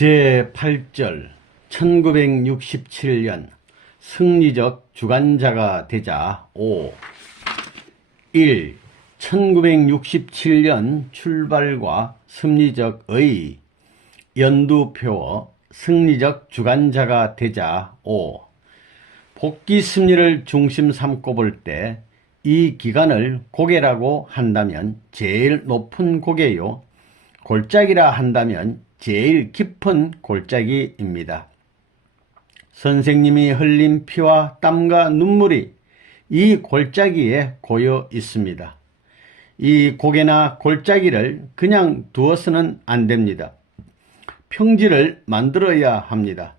제8절 1967년 승리적 주관자가 되자 5. 1. 1967년 출발과 섭리적 의 연두표어 승리적 주관자가 되자 5. 복귀 섭리를 중심 삼고 볼 때 이 기간을 고개라고 한다면 제일 높은 고개요, 골짜기라 한다면 제일 깊은 골짜기입니다. 선생님이 흘린 피와 땀과 눈물이 이 골짜기에 고여 있습니다. 이 고개나 골짜기를 그냥 두어서는 안 됩니다. 평지를 만들어야 합니다.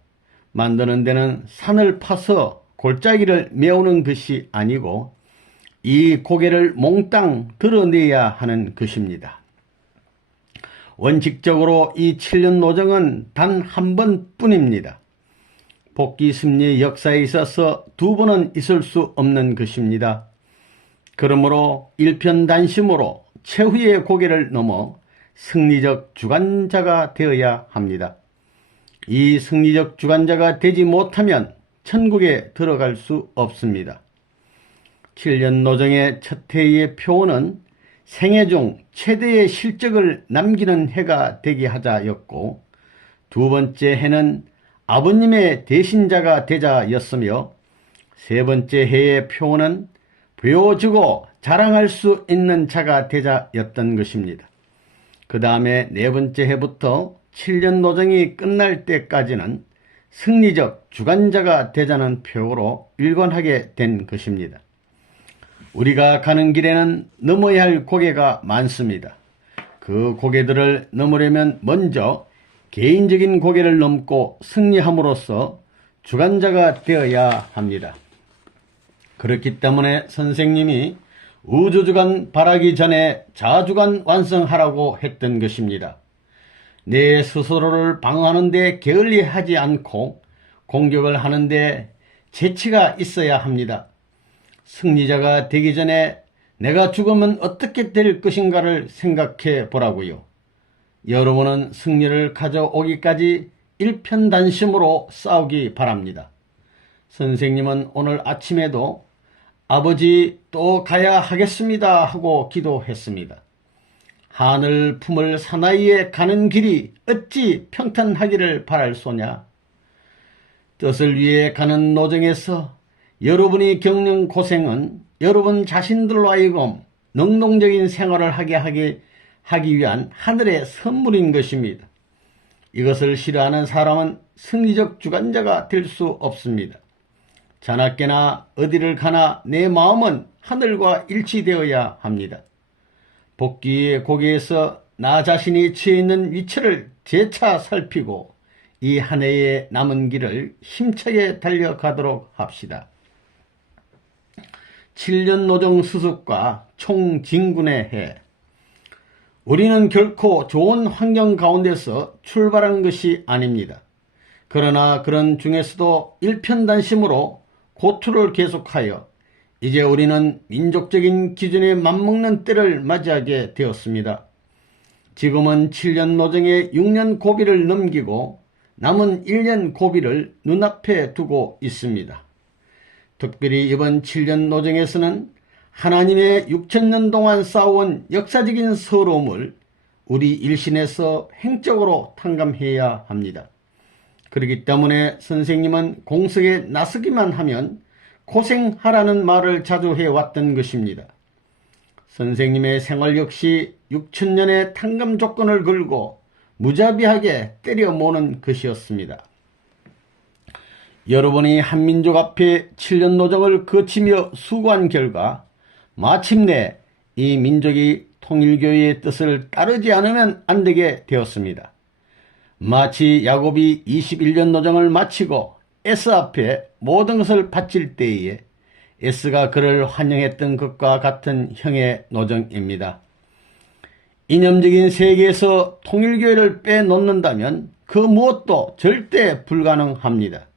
만드는 데는 산을 파서 골짜기를 메우는 것이 아니고 이 고개를 몽땅 드러내야 하는 것입니다. 원칙적으로 이 7년 노정은 단 한 번뿐입니다. 복귀 섭리의 역사에 있어서 두 번은 있을 수 없는 것입니다. 그러므로 일편단심으로 최후의 고개를 넘어 승리적 주관자가 되어야 합니다. 이 승리적 주관자가 되지 못하면 천국에 들어갈 수 없습니다. 7년 노정의 첫 해의 표어는 생애 중 최대의 실적을 남기는 해가 되게 하자였고, 두 번째 해는 아버님의 대신자가 되자였으며, 세 번째 해의 표어는 배워주고 자랑할 수 있는 자가 되자였던 것입니다. 그 다음에 네 번째 해부터 7년 노정이 끝날 때까지는 승리적 주관자가 되자는 표어로 일관하게 된 것입니다. 우리가 가는 길에는 넘어야 할 고개가 많습니다. 그 고개들을 넘으려면 먼저 개인적인 고개를 넘고 승리함으로써 주관자가 되어야 합니다. 그렇기 때문에 선생님이 우주주관 바라기 전에 자주관 완성하라고 했던 것입니다. 내 스스로를 방어하는 데 게을리하지 않고 공격을 하는 데 재치가 있어야 합니다. 승리자가 되기 전에 내가 죽으면 어떻게 될 것인가를 생각해 보라고요. 여러분은 승리를 가져오기까지 일편단심으로 싸우기 바랍니다. 선생님은 오늘 아침에도 아버지 또 가야 하겠습니다 하고 기도했습니다. 하늘 품을 사나이에 가는 길이 어찌 평탄하기를 바랄 소냐. 뜻을 위해 가는 노정에서 여러분이 겪는 고생은 여러분 자신들로 하여금 능동적인 생활을 하기 위한 하늘의 선물인 것입니다. 이것을 싫어하는 사람은 승리적 주관자가 될 수 없습니다. 자나깨나 어디를 가나 내 마음은 하늘과 일치되어야 합니다. 복귀의 고개에서 나 자신이 처해 있는 위치를 재차 살피고 이 한 해의 남은 길을 힘차게 달려가도록 합시다. 7년 노정 수습과 총진군의 해. 우리는 결코 좋은 환경 가운데서 출발한 것이 아닙니다. 그러나 그런 중에서도 일편단심으로 고투를 계속하여 이제 우리는 민족적인 기준에 맞먹는 때를 맞이하게 되었습니다. 지금은 7년 노정의 6년 고비를 넘기고 남은 1년 고비를 눈앞에 두고 있습니다. 특별히 이번 7년 노정에서는 하나님의 6천년 동안 쌓아온 역사적인 서러움을 우리 일신에서 행적으로 탕감해야 합니다. 그렇기 때문에 선생님은 공석에 나서기만 하면 고생하라는 말을 자주 해왔던 것입니다. 선생님의 생활 역시 6천년의 탕감 조건을 걸고 무자비하게 때려 모는 것이었습니다. 여러분이 한민족 앞에 7년 노정을 거치며 수고한 결과 마침내 이 민족이 통일교회의 뜻을 따르지 않으면 안 되게 되었습니다. 마치 야곱이 21년 노정을 마치고 에스 앞에 모든 것을 바칠 때에 에스가 그를 환영했던 것과 같은 형의 노정입니다. 이념적인 세계에서 통일교회를 빼놓는다면 그 무엇도 절대 불가능합니다.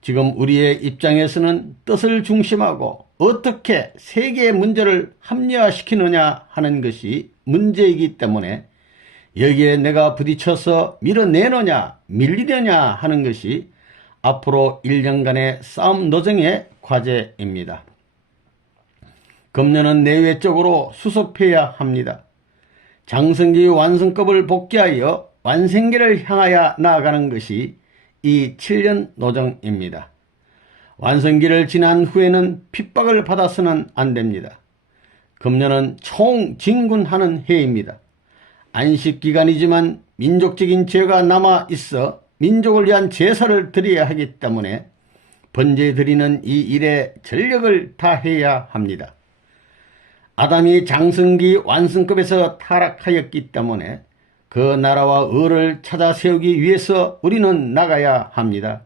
지금 우리의 입장에서는 뜻을 중심하고 어떻게 세계의 문제를 합리화시키느냐 하는 것이 문제이기 때문에 여기에 내가 부딪혀서 밀어내느냐 밀리려냐 하는 것이 앞으로 1년간의 싸움 노정의 과제입니다. 금년은 내외적으로 수습해야 합니다. 장성기 완성급을 복귀하여 완성기를 향하여 나아가는 것이 이 7년 노정입니다. 완성기를 지난 후에는 핍박을 받아서는 안 됩니다. 금년은 총진군하는 해입니다. 안식기간이지만 민족적인 죄가 남아있어 민족을 위한 제사를 드려야 하기 때문에 번제 드리는 이 일에 전력을 다해야 합니다. 아담이 장성기 완성급에서 타락하였기 때문에 그 나라와 의를 찾아 세우기 위해서 우리는 나가야 합니다.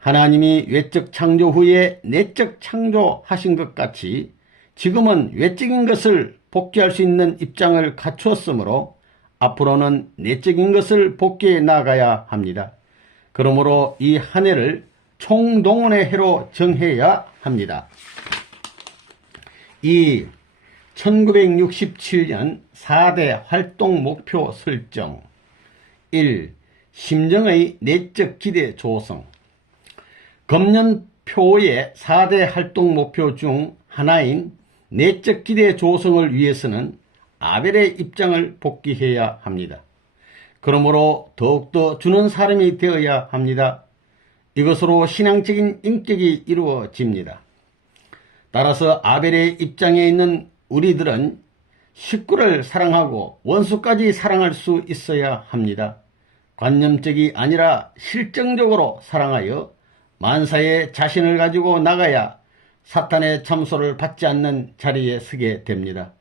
하나님이 외적 창조 후에 내적 창조하신 것 같이 지금은 외적인 것을 복귀할 수 있는 입장을 갖추었으므로 앞으로는 내적인 것을 복귀해 나가야 합니다. 그러므로 이 한 해를 총동원의 해로 정해야 합니다. 이 1967년 4대 활동 목표 설정. 1. 심정의 내적 기대 조성. 금년표의 4대 활동 목표 중 하나인 내적 기대 조성을 위해서는 아벨의 입장을 복귀해야 합니다. 그러므로 더욱더 주는 사람이 되어야 합니다. 이것으로 신앙적인 인격이 이루어집니다. 따라서 아벨의 입장에 있는 우리들은 식구를 사랑하고 원수까지 사랑할 수 있어야 합니다. 관념적이 아니라 실정적으로 사랑하여 만사의 자신을 가지고 나가야 사탄의 참소를 받지 않는 자리에 서게 됩니다.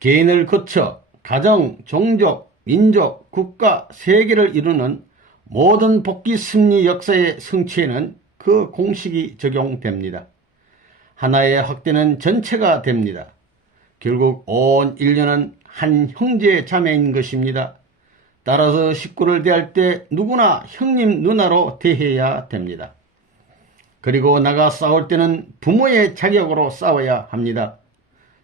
개인을 거쳐 가정, 종족, 민족, 국가, 세계를 이루는 모든 복귀 승리 역사의 성취에는 그 공식이 적용됩니다. 하나의 확대는 전체가 됩니다. 결국 온 인류는 한 형제 자매인 것입니다. 따라서 식구를 대할 때 누구나 형님 누나로 대해야 됩니다. 그리고 나가 싸울 때는 부모의 자격으로 싸워야 합니다.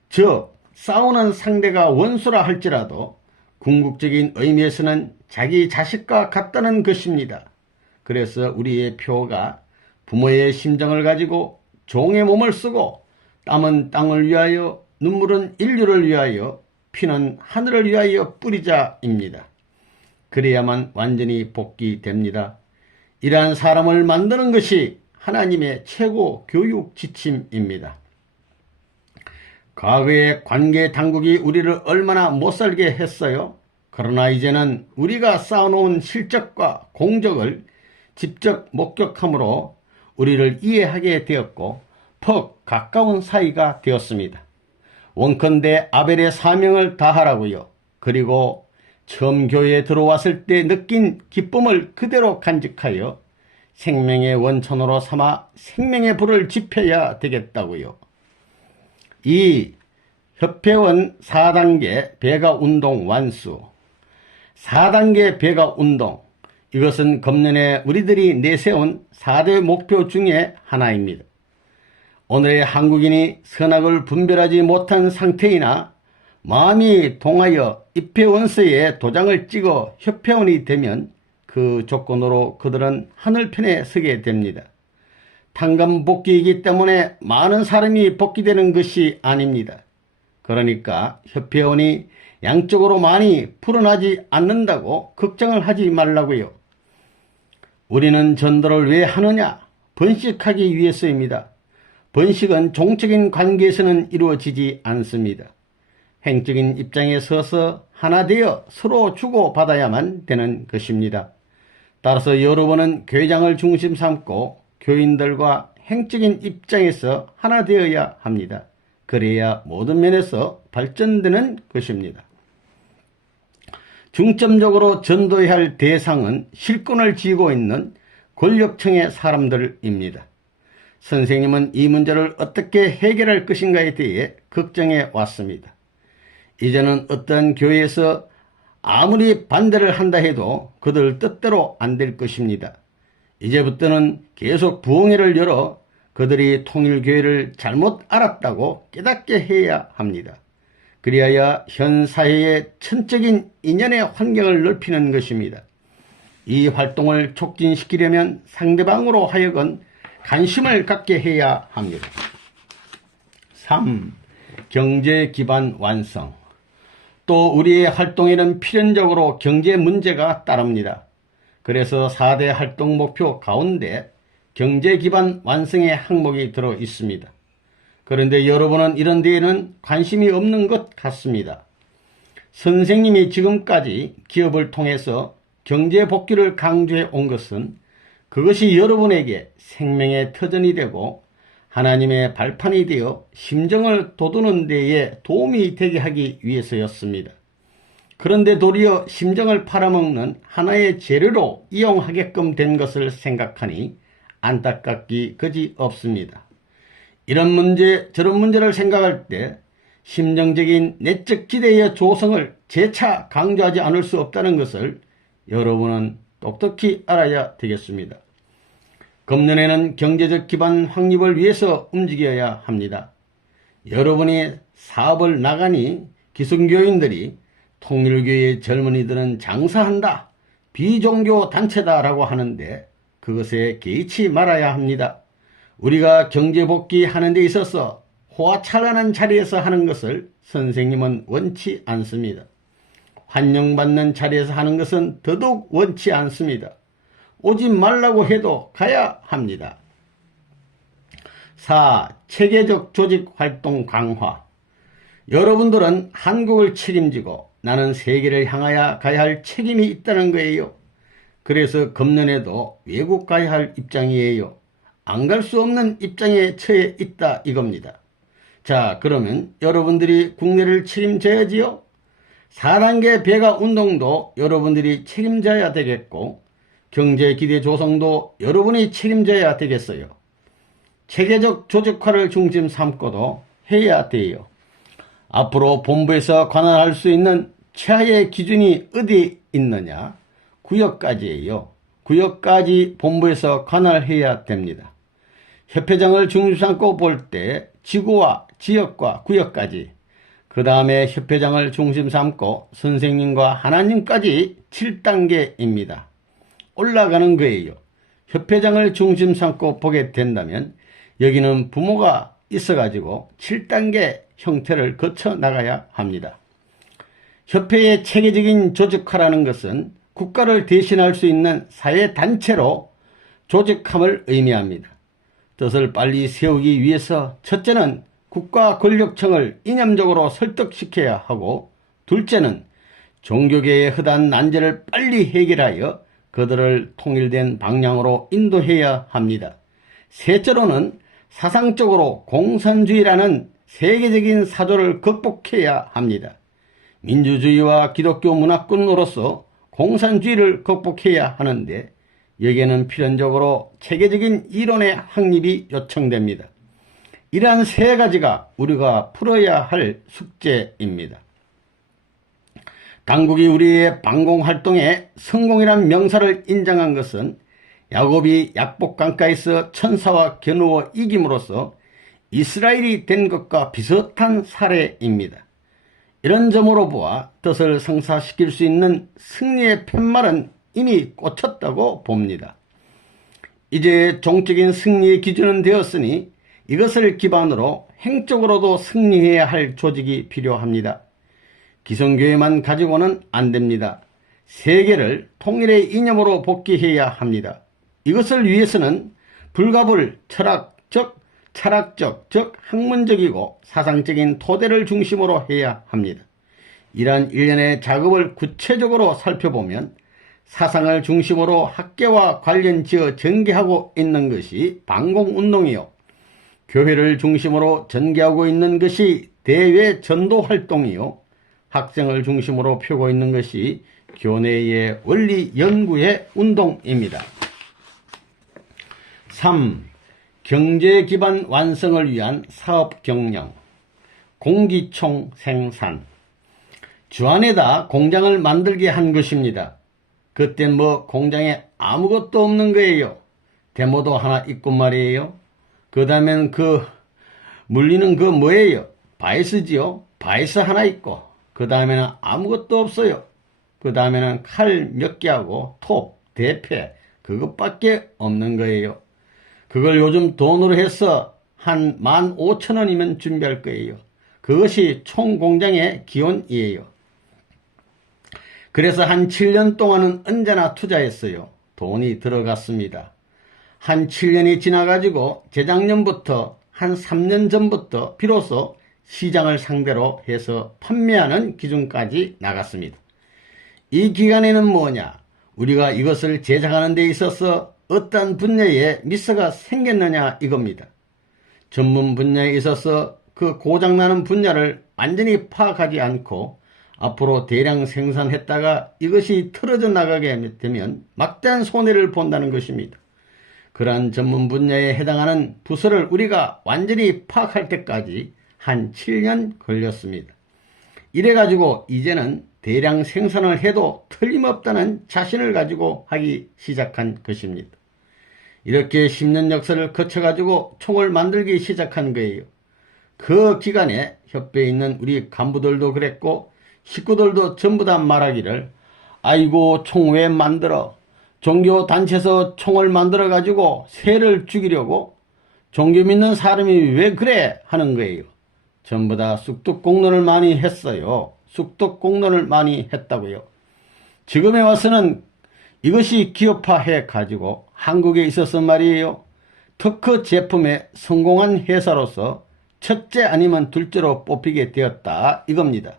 즉 싸우는 상대가 원수라 할지라도 궁극적인 의미에서는 자기 자식과 같다는 것입니다. 그래서 우리의 표가 부모의 심정을 가지고 종의 몸을 쓰고 땀은 땅을 위하여 눈물은 인류를 위하여 피는 하늘을 위하여 뿌리자입니다. 그래야만 완전히 복귀됩니다. 이러한 사람을 만드는 것이 하나님의 최고 교육 지침입니다. 과거의 관계 당국이 우리를 얼마나 못살게 했어요. 그러나 이제는 우리가 쌓아놓은 실적과 공적을 직접 목격함으로 우리를 이해하게 되었고 퍽 가까운 사이가 되었습니다. 원컨대 아벨의 사명을 다하라고요. 그리고 처음 교회에 들어왔을 때 느낀 기쁨을 그대로 간직하여 생명의 원천으로 삼아 생명의 불을 지펴야 되겠다고요. 2. 협회원 4단계 배가운동 완수. 4단계 배가운동. 이것은 금년에 우리들이 내세운 4대 목표 중에 하나입니다. 오늘의 한국인이 선악을 분별하지 못한 상태이나 마음이 동하여 입회원서에 도장을 찍어 협회원이 되면 그 조건으로 그들은 하늘편에 서게 됩니다. 탕감 복귀이기 때문에 많은 사람이 복귀되는 것이 아닙니다. 그러니까 협회원이 양쪽으로 많이 풀어나지 않는다고 걱정을 하지 말라고요. 우리는 전도를 왜 하느냐? 번식하기 위해서입니다. 번식은 종적인 관계에서는 이루어지지 않습니다. 행적인 입장에 서서 하나 되어 서로 주고받아야만 되는 것입니다. 따라서 여러분은 교회장을 중심 삼고 교인들과 행적인 입장에서 하나 되어야 합니다. 그래야 모든 면에서 발전되는 것입니다. 중점적으로 전도해야 할 대상은 실권을 쥐고 있는 권력층의 사람들입니다. 선생님은 이 문제를 어떻게 해결할 것인가에 대해 걱정해 왔습니다. 이제는 어떤 교회에서 아무리 반대를 한다 해도 그들 뜻대로 안 될 것입니다. 이제부터는 계속 부흥회를 열어 그들이 통일교회를 잘못 알았다고 깨닫게 해야 합니다. 그리하여 현 사회의 천적인 인연의 환경을 넓히는 것입니다. 이 활동을 촉진시키려면 상대방으로 하여금 관심을 갖게 해야 합니다. 3. 경제 기반 완성. 또 우리의 활동에는 필연적으로 경제 문제가 따릅니다. 그래서 4대 활동 목표 가운데 경제 기반 완성의 항목이 들어 있습니다. 그런데 여러분은 이런 데에는 관심이 없는 것 같습니다. 선생님이 지금까지 기업을 통해서 경제 복귀를 강조해 온 것은 그것이 여러분에게 생명의 터전이 되고 하나님의 발판이 되어 심정을 돋우는 데에 도움이 되게 하기 위해서였습니다. 그런데 도리어 심정을 팔아먹는 하나의 재료로 이용하게끔 된 것을 생각하니 안타깝기 그지 없습니다. 이런 문제 저런 문제를 생각할 때 심정적인 내적 기대의 조성을 재차 강조하지 않을 수 없다는 것을 여러분은 똑똑히 알아야 되겠습니다. 금년에는 경제적 기반 확립을 위해서 움직여야 합니다. 여러분이 사업을 나가니 기성교인들이 통일교의 젊은이들은 장사한다, 비종교 단체다라고 하는데 그것에 개의치 말아야 합니다. 우리가 경제 복귀하는 데 있어서 호화찬란한 자리에서 하는 것을 선생님은 원치 않습니다. 환영받는 자리에서 하는 것은 더더욱 원치 않습니다. 오지 말라고 해도 가야 합니다. 4. 체계적 조직 활동 강화. 여러분들은 한국을 책임지고 나는 세계를 향하여 가야 할 책임이 있다는 거예요. 그래서 금년에도 외국 가야 할 입장이에요. 안 갈 수 없는 입장에 처해 있다 이겁니다. 자, 그러면 여러분들이 국내를 책임져야지요. 4단계 배가 운동도 여러분들이 책임져야 되겠고 경제 기대 조성도 여러분이 책임져야 되겠어요. 체계적 조직화를 중심 삼고도 해야 돼요. 앞으로 본부에서 관할할 수 있는 최하의 기준이 어디 있느냐? 구역까지예요. 구역까지 본부에서 관할해야 됩니다. 협회장을 중심 삼고 볼 때 지구와 지역과 구역까지, 그 다음에 협회장을 중심 삼고 선생님과 하나님까지 7단계입니다. 올라가는 거예요. 협회장을 중심 삼고 보게 된다면 여기는 부모가 있어가지고 7단계 형태를 거쳐 나가야 합니다. 협회의 체계적인 조직화라는 것은 국가를 대신할 수 있는 사회단체로 조직함을 의미합니다. 뜻을 빨리 세우기 위해서 첫째는 국가 권력층을 이념적으로 설득시켜야 하고, 둘째는 종교계의 허다한 난제를 빨리 해결하여 그들을 통일된 방향으로 인도해야 합니다. 셋째로는 사상적으로 공산주의라는 세계적인 사조를 극복해야 합니다. 민주주의와 기독교 문화권으로서 공산주의를 극복해야 하는데 여기에는 필연적으로 체계적인 이론의 확립이 요청됩니다. 이러한 세 가지가 우리가 풀어야 할 숙제입니다. 당국이 우리의 방공활동에 성공이란 명사를 인정한 것은 야곱이 약복 강가에서 천사와 겨누어 이김으로써 이스라엘이 된 것과 비슷한 사례입니다. 이런 점으로 보아 뜻을 성사시킬 수 있는 승리의 팻말은 이미 꽂혔다고 봅니다. 이제 종적인 승리의 기준은 되었으니 이것을 기반으로 행적으로도 승리해야 할 조직이 필요합니다. 기성교회만 가지고는 안 됩니다. 세계를 통일의 이념으로 복귀해야 합니다. 이것을 위해서는 불가불 철학적, 즉 학문적이고 사상적인 토대를 중심으로 해야 합니다. 이러한 일련의 작업을 구체적으로 살펴보면 사상을 중심으로 학계와 관련 지어 전개하고 있는 것이 방공운동이요, 교회를 중심으로 전개하고 있는 것이 대외 전도활동이요, 학생을 중심으로 펴고 있는 것이 교내의 원리 연구의 운동입니다. 3. 경제 기반 완성을 위한 사업 경영, 공기총 생산. 주안에다 공장을 만들게 한 것입니다. 그때 공장에 아무것도 없는 거예요. 데모도 하나 있고 말이에요. 그 다음엔 물리는 뭐예요? 바이스지요. 바이스 하나 있고 그 다음에는 아무것도 없어요. 그 다음에는 칼 몇 개하고 톱, 대패 그것밖에 없는 거예요. 그걸 요즘 돈으로 해서 한 15,000원이면 준비할 거예요. 그것이 총 공장의 기원이에요. 그래서 한 7년 동안은 언제나 투자했어요. 돈이 들어갔습니다. 한 7년이 지나가지고 재작년부터 한 3년 전부터 비로소 시장을 상대로 해서 판매하는 기준까지 나갔습니다. 이 기간에는 뭐냐? 우리가 이것을 제작하는 데 있어서 어떤 분야에 미스가 생겼느냐 이겁니다. 전문 분야에 있어서 그 고장나는 분야를 완전히 파악하지 않고 앞으로 대량 생산했다가 이것이 틀어져 나가게 되면 막대한 손해를 본다는 것입니다. 그러한 전문 분야에 해당하는 부서를 우리가 완전히 파악할 때까지 한 7년 걸렸습니다. 이래가지고 이제는 대량 생산을 해도 틀림없다는 자신을 가지고 하기 시작한 것입니다. 이렇게 10년 역사를 거쳐가지고 총을 만들기 시작한 거예요. 그 기간에 협회에 있는 우리 간부들도 그랬고 식구들도 전부 다 말하기를 아이고 총 왜 만들어? 종교단체에서 총을 만들어가지고 새를 죽이려고? 종교 믿는 사람이 왜 그래? 하는 거예요. 전부 다 쑥뚝공론을 많이 했어요. 쑥뚝공론을 많이 했다고요. 지금에 와서는 이것이 기업화해 가지고 한국에 있어서 말이에요. 특허 제품의 성공한 회사로서 첫째 아니면 둘째로 뽑히게 되었다 이겁니다.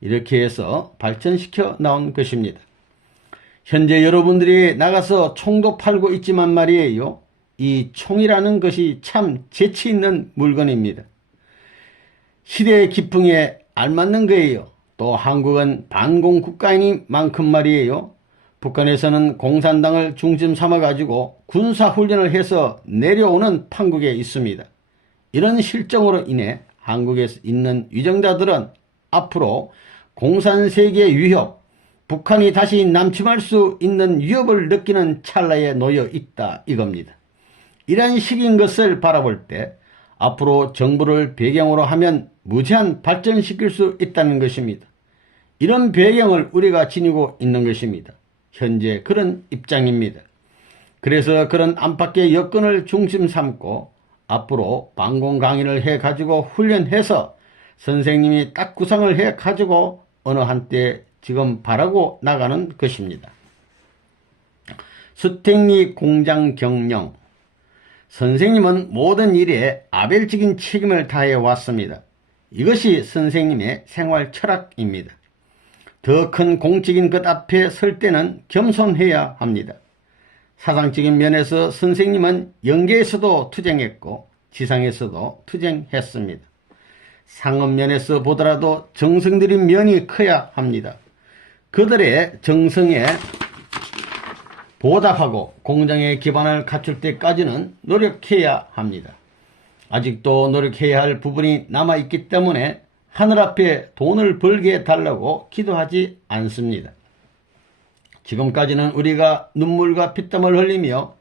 이렇게 해서 발전시켜 나온 것입니다. 현재 여러분들이 나가서 총도 팔고 있지만 말이에요. 이 총이라는 것이 참 재치 있는 물건입니다. 시대의 기풍에 알맞는 거예요. 또 한국은 반공 국가인 만큼 말이에요. 북한에서는 공산당을 중심 삼아가지고 군사훈련을 해서 내려오는 판국에 있습니다. 이런 실정으로 인해 한국에 있는 위정자들은 앞으로 공산세계의 위협, 북한이 다시 남침할 수 있는 위협을 느끼는 찰나에 놓여 있다 이겁니다. 이런 식인 것을 바라볼 때 앞으로 정부를 배경으로 하면 무제한 발전시킬 수 있다는 것입니다. 이런 배경을 우리가 지니고 있는 것입니다. 현재 그런 입장입니다. 그래서 그런 안팎의 여건을 중심 삼고 앞으로 방공 강의를 해가지고 훈련해서 선생님이 딱 구상을 해가지고 어느 한때 지금 바라고 나가는 것입니다. 수택리 공장 경영. 선생님은 모든 일에 아벨적인 책임을 다해 왔습니다. 이것이 선생님의 생활 철학입니다. 더 큰 공적인 것 앞에 설 때는 겸손해야 합니다. 사상적인 면에서 선생님은 영계에서도 투쟁했고 지상에서도 투쟁했습니다. 상업 면에서 보더라도 정성 들인 면이 커야 합니다. 그들의 정성에 보답하고 공장의 기반을 갖출 때까지는 노력해야 합니다. 아직도 노력해야 할 부분이 남아있기 때문에 하늘 앞에 돈을 벌게 해달라고 기도하지 않습니다. 지금까지는 우리가 눈물과 피땀을 흘리며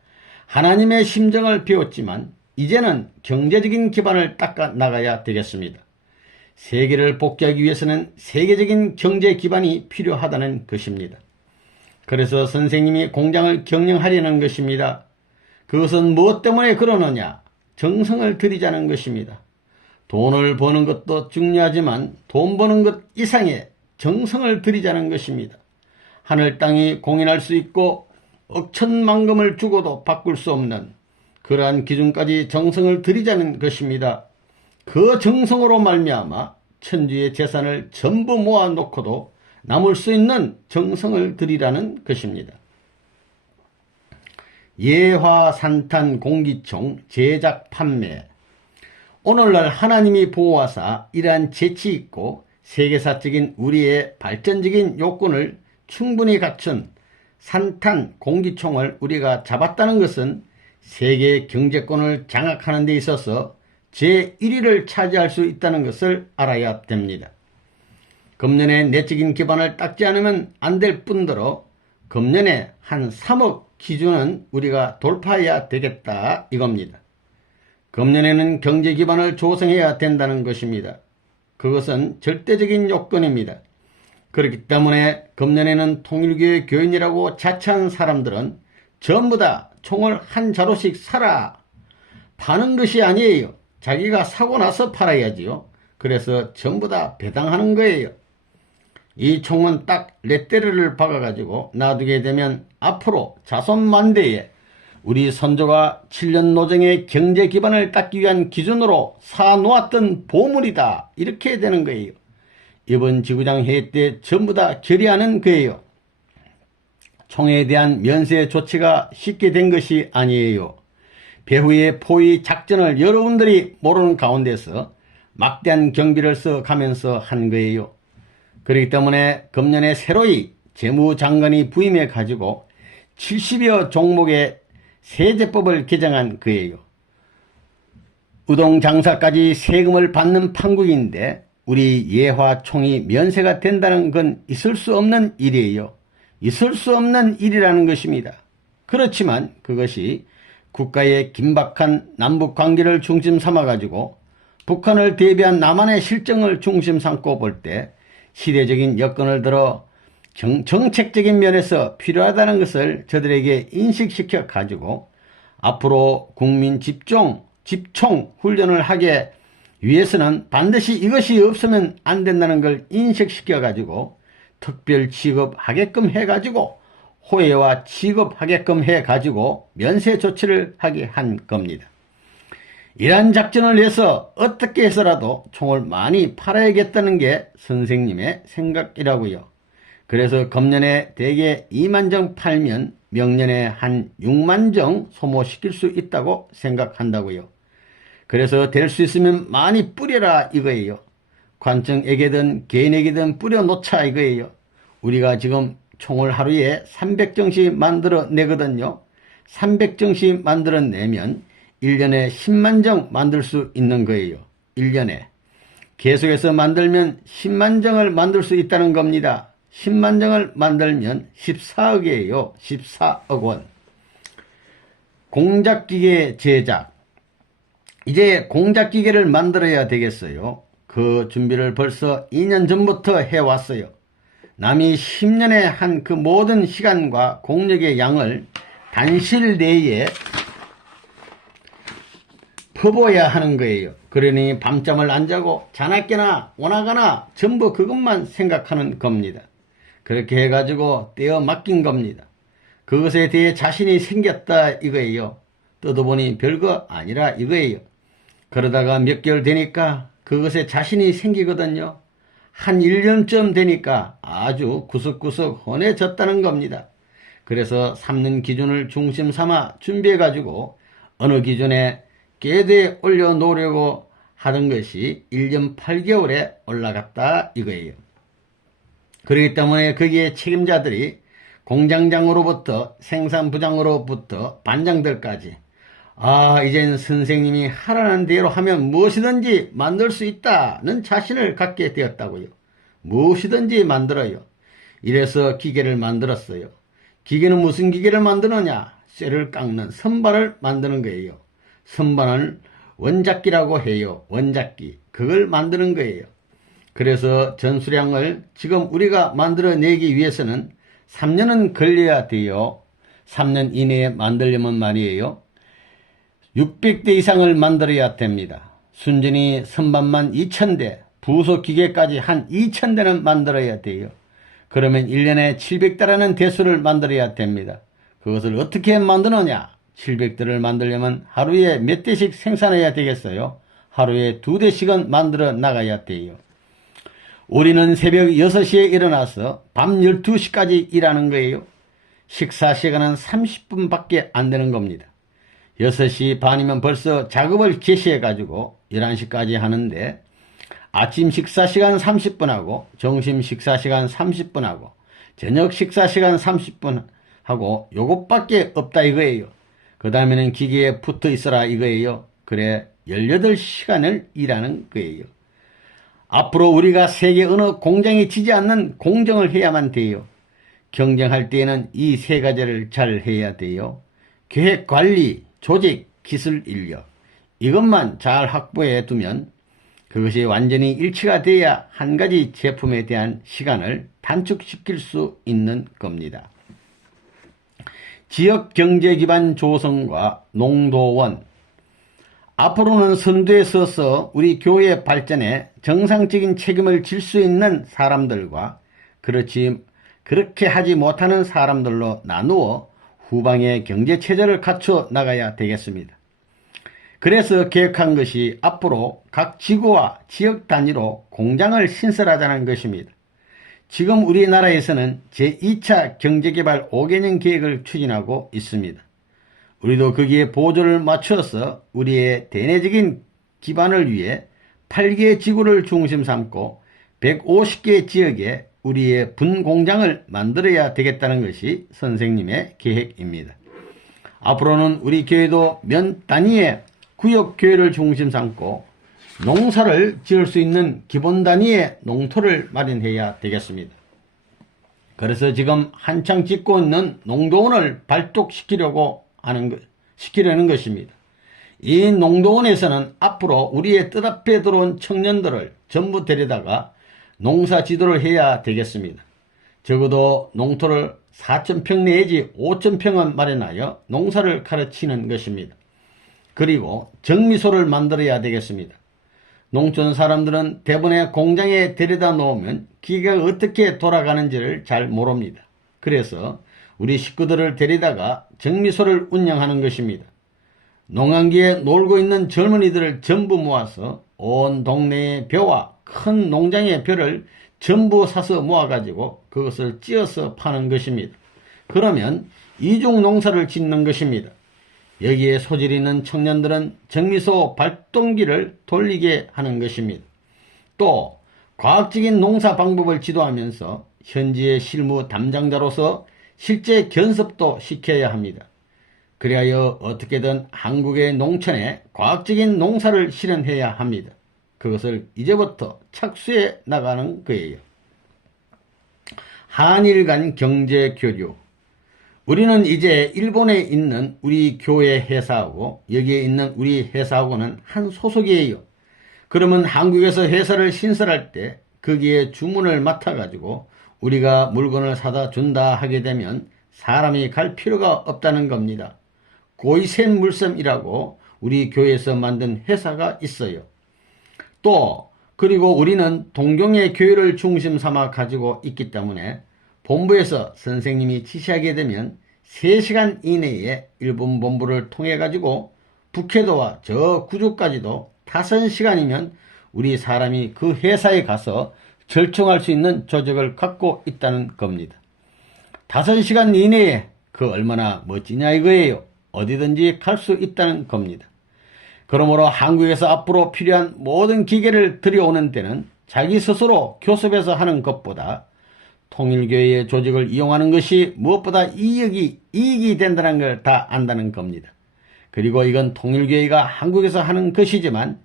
하나님의 심정을 배웠지만 이제는 경제적인 기반을 닦아 나가야 되겠습니다. 세계를 복귀하기 위해서는 세계적인 경제 기반이 필요하다는 것입니다. 그래서 선생님이 공장을 경영하려는 것입니다. 그것은 무엇 때문에 그러느냐? 정성을 들이자는 것입니다. 돈을 버는 것도 중요하지만 돈 버는 것 이상의 정성을 들이자는 것입니다. 하늘 땅이 공인할 수 있고 억천만금을 주고도 바꿀 수 없는 그러한 기준까지 정성을 들이자는 것입니다. 그 정성으로 말미암아 천주의 재산을 전부 모아놓고도 남을 수 있는 정성을 들이라는 것입니다. 예화산탄 공기총 제작 판매. 오늘날 하나님이 보호하사 이러한 재치 있고 세계사적인 우리의 발전적인 요건을 충분히 갖춘 산탄 공기총을 우리가 잡았다는 것은 세계 경제권을 장악하는 데 있어서 제1위를 차지할 수 있다는 것을 알아야 됩니다. 금년에 내적인 기반을 닦지 않으면 안 될 뿐더러 금년에 한 3억 기준은 우리가 돌파해야 되겠다 이겁니다. 금년에는 경제 기반을 조성해야 된다는 것입니다. 그것은 절대적인 요건입니다. 그렇기 때문에 금년에는 통일교의 교인이라고 자처한 사람들은 전부 다 총을 한 자루씩 사라 파는 것이 아니에요. 자기가 사고 나서 팔아야지요. 그래서 전부 다 배당하는 거예요. 이 총은 딱 레떼르를 박아가지고 놔두게 되면 앞으로 자손만대에 우리 선조가 7년 노정의 경제 기반을 닦기 위한 기준으로 사놓았던 보물이다. 이렇게 되는 거예요. 이번 지구장 회의 때 전부 다 결의하는 거예요. 총에 대한 면세 조치가 쉽게 된 것이 아니에요. 배후의 포위 작전을 여러분들이 모르는 가운데서 막대한 경비를 써가면서 한 거예요. 그렇기 때문에 금년에 새로이 재무장관이 부임해 가지고 70여 종목의 세제법을 개정한 거예요. 우동장사까지 세금을 받는 판국인데 우리 예화총이 면세가 된다는 건 있을 수 없는 일이에요. 있을 수 없는 일이라는 것입니다. 그렇지만 그것이 국가의 긴박한 남북관계를 중심 삼아가지고 북한을 대비한 남한의 실정을 중심 삼고 볼 때 시대적인 여건을 들어 정책적인 면에서 필요하다는 것을 저들에게 인식시켜 가지고 앞으로 국민 집중 훈련을 하게 위해서는 반드시 이것이 없으면 안 된다는 걸 인식시켜 가지고 특별 취급하게끔 해 가지고 호혜와 취급하게끔 해 가지고 면세 조치를 하게 한 겁니다. 이러한 작전을 해서 어떻게 해서라도 총을 많이 팔아야겠다는 게 선생님의 생각이라고요. 그래서 금년에 대개 2만 정 팔면 명년에 한 6만 정 소모시킬 수 있다고 생각한다고요. 그래서 될 수 있으면 많이 뿌려라 이거예요. 관청에게든 개인에게든 뿌려놓자 이거예요. 우리가 지금 총을 하루에 300정씩 만들어내거든요. 300정씩 만들어내면 1년에 10만 정 만들 수 있는 거예요. 1년에. 계속해서 만들면 10만 정을 만들 수 있다는 겁니다. 10만 정을 만들면 14억이에요. 14억 원. 공작기계 제작. 이제 공작기계를 만들어야 되겠어요. 그 준비를 벌써 2년 전부터 해왔어요. 남이 10년에 한 그 모든 시간과 공력의 양을 단실 내에 퍼부어야 하는 거예요. 그러니 밤잠을 안 자고 자나깨나 오나가나 전부 그것만 생각하는 겁니다. 그렇게 해가지고 떼어 맡긴 겁니다. 그것에 대해 자신이 생겼다 이거예요. 뜯어보니 별거 아니라 이거예요. 그러다가 몇 개월 되니까 그것에 자신이 생기거든요. 한 1년쯤 되니까 아주 구석구석 훤해졌다는 겁니다. 그래서 3년 기준을 중심 삼아 준비해가지고 어느 기준에 궤도에 올려놓으려고 하던 것이 1년 8개월에 올라갔다 이거예요. 그렇기 때문에 거기에 책임자들이 공장장으로부터 생산부장으로부터 반장들까지 이젠 선생님이 하라는 대로 하면 무엇이든지 만들 수 있다는 자신을 갖게 되었다고요. 무엇이든지 만들어요. 이래서 기계를 만들었어요. 기계는 무슨 기계를 만드느냐? 쇠를 깎는 선반을 만드는 거예요. 선반을 원작기라고 해요. 원작기. 그걸 만드는 거예요. 그래서 전수량을 지금 우리가 만들어내기 위해서는 3년은 걸려야 돼요. 3년 이내에 만들려면 말이에요. 600대 이상을 만들어야 됩니다. 순전히 선반만 2,000대, 부속기계까지 한 2,000대는 만들어야 돼요. 그러면 1년에 700대라는 대수를 만들어야 됩니다. 그것을 어떻게 만드느냐? 700대를 만들려면 하루에 몇 대씩 생산해야 되겠어요? 하루에 2대씩은 만들어 나가야 돼요. 우리는 새벽 6시에 일어나서 밤 12시까지 일하는 거예요. 식사 시간은 30분밖에 안 되는 겁니다. 6시 반이면 벌써 작업을 개시해가지고 11시까지 하는데 아침 식사시간 30분하고 점심 식사시간 30분하고 저녁 식사시간 30분 하고 요것밖에 없다 이거예요. 그 다음에는 기계에 붙어 있어라 이거예요. 그래 18시간을 일하는 거예요. 앞으로 우리가 세계 어느 공장이 지지 않는 공정을 해야만 돼요. 경쟁할 때에는 이 세 가지를 잘 해야 돼요. 계획, 관리, 조직, 기술, 인력. 이것만 잘 확보해 두면 그것이 완전히 일치가 돼야 한 가지 제품에 대한 시간을 단축시킬 수 있는 겁니다. 지역 경제 기반 조성과 농도원. 앞으로는 선두에 서서 우리 교회 발전에 정상적인 책임을 질 수 있는 사람들과 그렇게 하지 못하는 사람들로 나누어 후방의 경제체제를 갖춰 나가야 되겠습니다. 그래서 계획한 것이 앞으로 각 지구와 지역 단위로 공장을 신설하자는 것입니다. 지금 우리나라에서는 제2차 경제개발 5개년 계획을 추진하고 있습니다. 우리도 거기에 보조를 맞춰서 우리의 대내적인 기반을 위해 8개의 지구를 중심 삼고 150개 지역에 우리의 분공장을 만들어야 되겠다는 것이 선생님의 계획입니다. 앞으로는 우리 교회도 면 단위의 구역교회를 중심 삼고 농사를 지을 수 있는 기본 단위의 농토를 마련해야 되겠습니다. 그래서 지금 한창 짓고 있는 농도원을 발족시키려는 것입니다. 이 농도원에서는 앞으로 우리의 뜻 앞에 들어온 청년들을 전부 데려다가 농사 지도를 해야 되겠습니다. 적어도 농토를 4,000평 내지 5,000평은 마련하여 농사를 가르치는 것입니다. 그리고 정미소를 만들어야 되겠습니다. 농촌 사람들은 대부분의 공장에 데려다 놓으면 기계가 어떻게 돌아가는지를 잘 모릅니다. 그래서 우리 식구들을 데리다가 정미소를 운영하는 것입니다. 농한기에 놀고 있는 젊은이들을 전부 모아서 온 동네의 벼와 큰 농장의 벼를 전부 사서 모아가지고 그것을 찧어서 파는 것입니다. 그러면 이중 농사를 짓는 것입니다. 여기에 소질 있는 청년들은 정미소 발동기를 돌리게 하는 것입니다. 또 과학적인 농사 방법을 지도하면서 현지의 실무 담당자로서 실제 견습도 시켜야 합니다. 그리하여 어떻게든 한국의 농촌에 과학적인 농사를 실현해야 합니다. 그것을 이제부터 착수해 나가는 거예요. 한일 간 경제 교류. 우리는 이제 일본에 있는 우리 교회 회사하고 여기에 있는 우리 회사하고는 한 소속이에요. 그러면 한국에서 회사를 신설할 때 거기에 주문을 맡아가지고 우리가 물건을 사다 준다 하게 되면 사람이 갈 필요가 없다는 겁니다. 고이센 물섬이라고 우리 교회에서 만든 회사가 있어요. 또 그리고 우리는 동경의 교회를 중심 삼아 가지고 있기 때문에 본부에서 선생님이 지시하게 되면 3시간 이내에 일본 본부를 통해 가지고 북해도와 저 구주까지도 5시간이면 우리 사람이 그 회사에 가서 절충할 수 있는 조직을 갖고 있다는 겁니다. 5시간 이내에 그 얼마나 멋지냐 이거예요. 어디든지 갈 수 있다는 겁니다. 그러므로 한국에서 앞으로 필요한 모든 기계를 들여오는 데는 자기 스스로 교습해서 하는 것보다 통일교회의 조직을 이용하는 것이 무엇보다 이익이 된다는 걸 다 안다는 겁니다. 그리고 이건 통일교회가 한국에서 하는 것이지만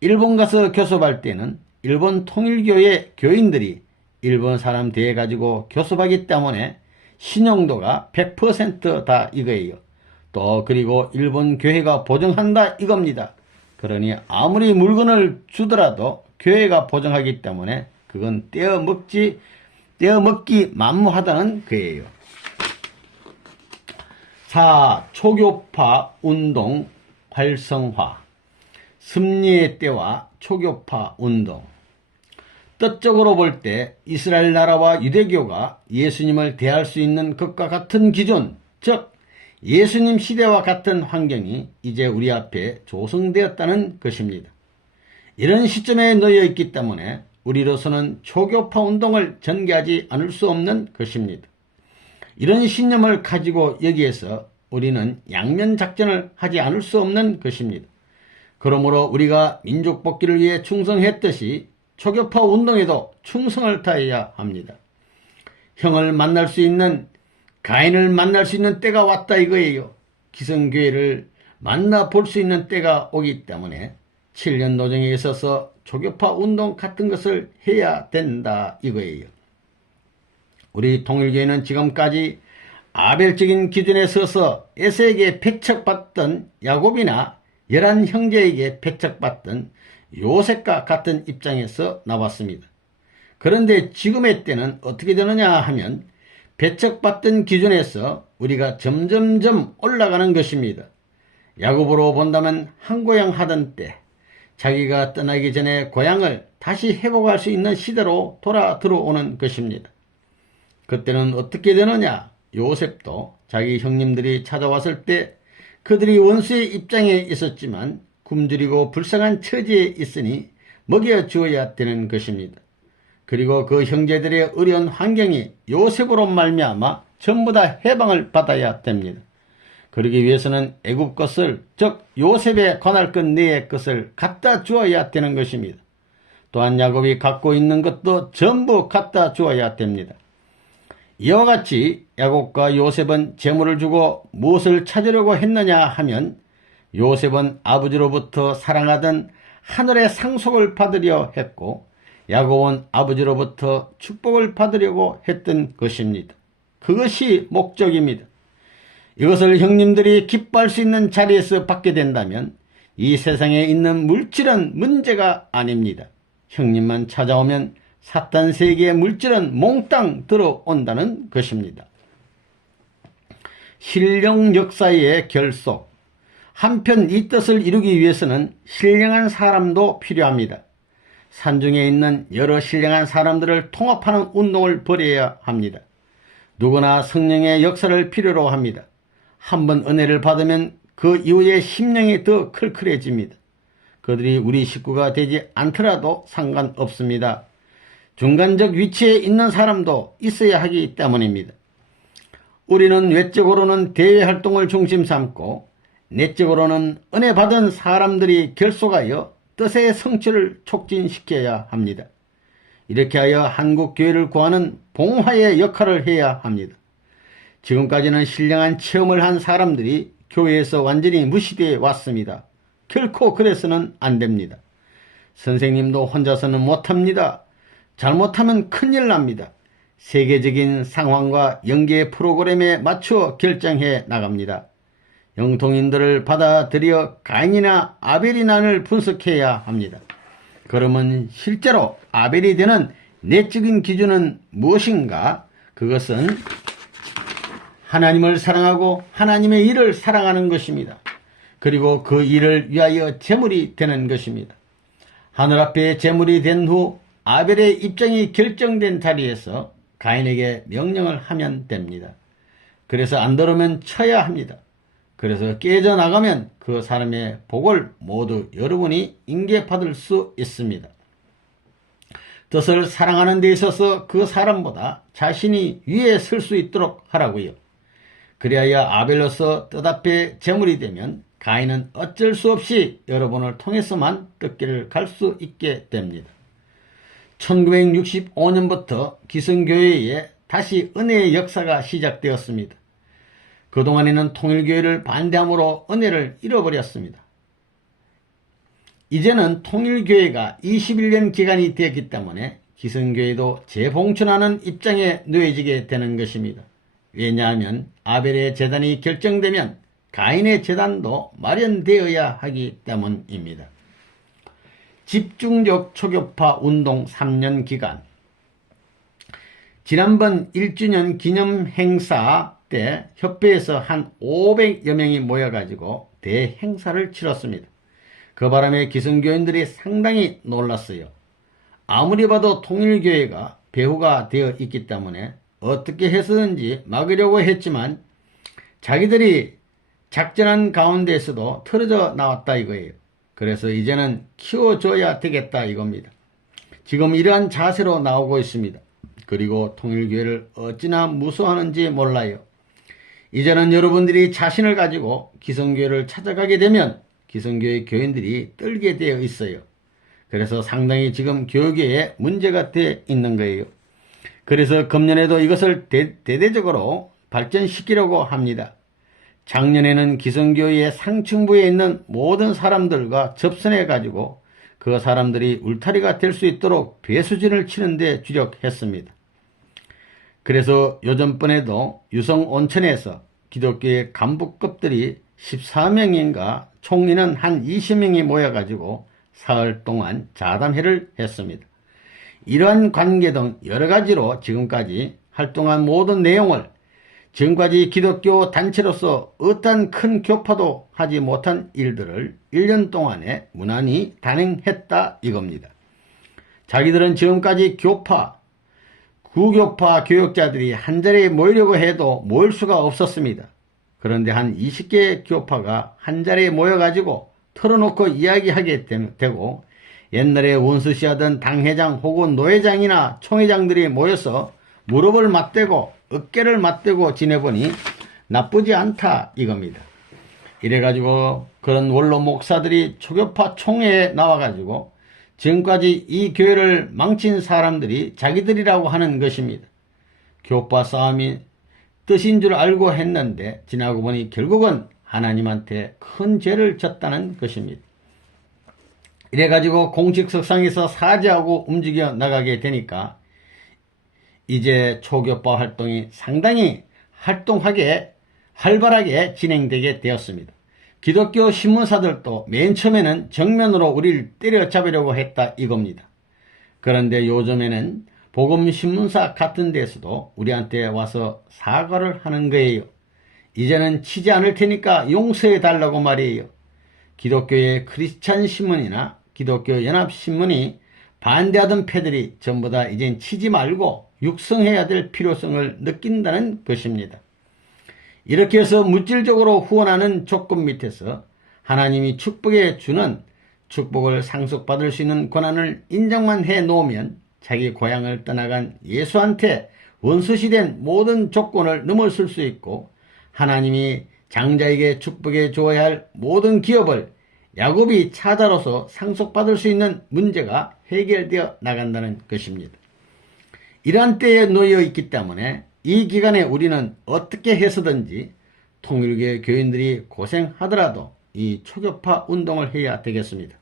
일본 가서 교습할 때는 일본 통일교회 교인들이 일본 사람 대해 가지고 교습하기 때문에 신용도가 100%다 이거예요. 또 그리고 일본 교회가 보증한다 이겁니다. 그러니 아무리 물건을 주더라도 교회가 보증하기 때문에 그건 떼어먹기 만무하다는 거예요. 4. 초교파 운동 활성화. 섭리의 때와 초교파 운동. 뜻적으로 볼 때 이스라엘 나라와 유대교가 예수님을 대할 수 있는 것과 같은 기준, 즉 예수님 시대와 같은 환경이 이제 우리 앞에 조성되었다는 것입니다. 이런 시점에 놓여 있기 때문에 우리로서는 초교파 운동을 전개하지 않을 수 없는 것입니다. 이런 신념을 가지고 여기에서 우리는 양면 작전을 하지 않을 수 없는 것입니다. 그러므로 우리가 민족 복귀를 위해 충성했듯이 초교파 운동에도 충성을 다해야 합니다. 형을 만날 수 있는, 가인을 만날 수 있는 때가 왔다 이거예요. 기성교회를 만나볼 수 있는 때가 오기 때문에 7년 노정에 있어서 초교파 운동 같은 것을 해야 된다 이거예요. 우리 통일교회는 지금까지 아벨적인 기준에 서서 에세에게 배척받던 야곱이나 11 형제에게 배척받던 요셉과 같은 입장에서 나왔습니다. 그런데 지금의 때는 어떻게 되느냐 하면 배척받던 기준에서 우리가 점점점 올라가는 것입니다. 야곱으로 본다면 한 고향 하던 때 자기가 떠나기 전에 고향을 다시 회복할 수 있는 시대로 돌아 들어오는 것입니다. 그때는 어떻게 되느냐? 요셉도 자기 형님들이 찾아왔을 때 그들이 원수의 입장에 있었지만 굶주리고 불쌍한 처지에 있으니 먹여주어야 되는 것입니다. 그리고 그 형제들의 어려운 환경이 요셉으로 말미암아 전부 다 해방을 받아야 됩니다. 그러기 위해서는 애굽 것을, 즉 요셉의 관할 것 내의 것을 갖다 주어야 되는 것입니다. 또한 야곱이 갖고 있는 것도 전부 갖다 주어야 됩니다. 이와 같이 야곱과 요셉은 재물을 주고 무엇을 찾으려고 했느냐 하면 요셉은 아버지로부터 사랑하던 하늘의 상속을 받으려 했고 야곱은 아버지로부터 축복을 받으려고 했던 것입니다. 그것이 목적입니다. 이것을 형님들이 기뻐할 수 있는 자리에서 받게 된다면 이 세상에 있는 물질은 문제가 아닙니다. 형님만 찾아오면 사탄 세계의 물질은 몽땅 들어온다는 것입니다. 신령 역사의 결속. 한편 이 뜻을 이루기 위해서는 신령한 사람도 필요합니다. 산중에 있는 여러 신령한 사람들을 통합하는 운동을 벌여야 합니다. 누구나 성령의 역사를 필요로 합니다. 한번 은혜를 받으면 그 이후에 심령이 더 클클해집니다. 그들이 우리 식구가 되지 않더라도 상관없습니다. 중간적 위치에 있는 사람도 있어야 하기 때문입니다. 우리는 외적으로는 대외 활동을 중심 삼고 내적으로는 은혜 받은 사람들이 결속하여 뜻의 성취를 촉진시켜야 합니다. 이렇게 하여 한국교회를 구하는 봉화의 역할을 해야 합니다. 지금까지는 신령한 체험을 한 사람들이 교회에서 완전히 무시되어 왔습니다. 결코 그래서는 안 됩니다. 선생님도 혼자서는 못합니다. 잘못하면 큰일 납니다. 세계적인 상황과 연계 프로그램에 맞추어 결정해 나갑니다. 영통인들을 받아들여 가인이나 아벨이난을 분석해야 합니다. 그러면 실제로 아벨이 되는 내적인 기준은 무엇인가? 그것은 하나님을 사랑하고 하나님의 일을 사랑하는 것입니다. 그리고 그 일을 위하여 제물이 되는 것입니다. 하늘 앞에 제물이 된 후 아벨의 입장이 결정된 자리에서 가인에게 명령을 하면 됩니다. 그래서 안 들으면 쳐야 합니다. 그래서 깨져나가면 그 사람의 복을 모두 여러분이 인계받을 수 있습니다. 뜻을 사랑하는 데 있어서 그 사람보다 자신이 위에 설 수 있도록 하라고요. 그리하여 아벨로서 뜻 앞에 제물이 되면 가인은 어쩔 수 없이 여러분을 통해서만 뜻길을 갈 수 있게 됩니다. 1965년부터 기성교회에 다시 은혜의 역사가 시작되었습니다. 그동안에는 통일교회를 반대함으로 은혜를 잃어버렸습니다. 이제는 통일교회가 21년 기간이 되었기 때문에 기성교회도 재봉천하는 입장에 놓여지게 되는 것입니다. 왜냐하면 아벨의 재단이 결정되면 가인의 재단도 마련되어야 하기 때문입니다. 집중적 초교파 운동 3년 기간. 지난번 1주년 기념 행사 때 협회에서 한 500여 명이 모여가지고 대행사를 치렀습니다. 그 바람에 기성교인들이 상당히 놀랐어요. 아무리 봐도 통일교회가 배후가 되어 있기 때문에 어떻게 해서든지 막으려고 했지만 자기들이 작전한 가운데에서도 틀어져 나왔다 이거예요. 그래서 이제는 키워줘야 되겠다 이겁니다. 지금 이러한 자세로 나오고 있습니다. 그리고 통일교회를 어찌나 무서워하는지 몰라요. 이제는 여러분들이 자신을 가지고 기성교회를 찾아가게 되면 기성교회 교인들이 떨게 되어 있어요. 그래서 상당히 지금 교회에 문제가 되어 있는 거예요. 그래서 금년에도 이것을 대대적으로 발전시키려고 합니다. 작년에는 기성교회의 상층부에 있는 모든 사람들과 접선해 가지고 그 사람들이 울타리가 될 수 있도록 배수진을 치는 데 주력했습니다. 그래서 요전번에도 유성온천에서 기독교의 간부급들이 14명인가 총리는 한 20명이 모여가지고 사흘 동안 자담회를 했습니다. 이러한 관계 등 여러 가지로 지금까지 활동한 모든 내용을 지금까지 기독교 단체로서 어떠한 큰 교파도 하지 못한 일들을 1년 동안에 무난히 단행했다 이겁니다. 자기들은 지금까지 교파, 구교파 교역자들이 한자리에 모이려고 해도 모일 수가 없었습니다. 그런데 한 20개의 교파가 한자리에 모여가지고 털어놓고 이야기하게 되고 옛날에 원수시하던 당회장 혹은 노회장이나 총회장들이 모여서 무릎을 맞대고 어깨를 맞대고 지내보니 나쁘지 않다 이겁니다. 이래가지고 그런 원로 목사들이 초교파 총회에 나와가지고 지금까지 이 교회를 망친 사람들이 자기들이라고 하는 것입니다. 교파 싸움이 뜻인 줄 알고 했는데 지나고 보니 결국은 하나님한테 큰 죄를 졌다는 것입니다. 이래가지고 공식석상에서 사죄하고 움직여 나가게 되니까 이제 초교파 활동이 상당히 활발하게 진행되게 되었습니다. 기독교 신문사들도 맨 처음에는 정면으로 우리를 때려잡으려고 했다 이겁니다. 그런데 요즘에는 복음신문사 같은 데서도 우리한테 와서 사과를 하는 거예요. 이제는 치지 않을 테니까 용서해 달라고 말이에요. 기독교의 크리스찬 신문이나 기독교 연합신문이 반대하던 패들이 전부 다 이젠 치지 말고 육성해야 될 필요성을 느낀다는 것입니다. 이렇게 해서 물질적으로 후원하는 조건 밑에서 하나님이 축복해 주는 축복을 상속받을 수 있는 권한을 인정만 해 놓으면 자기 고향을 떠나간 예수한테 원수시된 모든 조건을 넘어설 수 있고 하나님이 장자에게 축복해 주어야 할 모든 기업을 야곱이 차자로서 상속받을 수 있는 문제가 해결되어 나간다는 것입니다. 이러한 때에 놓여 있기 때문에 이 기간에 우리는 어떻게 해서든지 통일교회 교인들이 고생하더라도 이 초교파 운동을 해야 되겠습니다.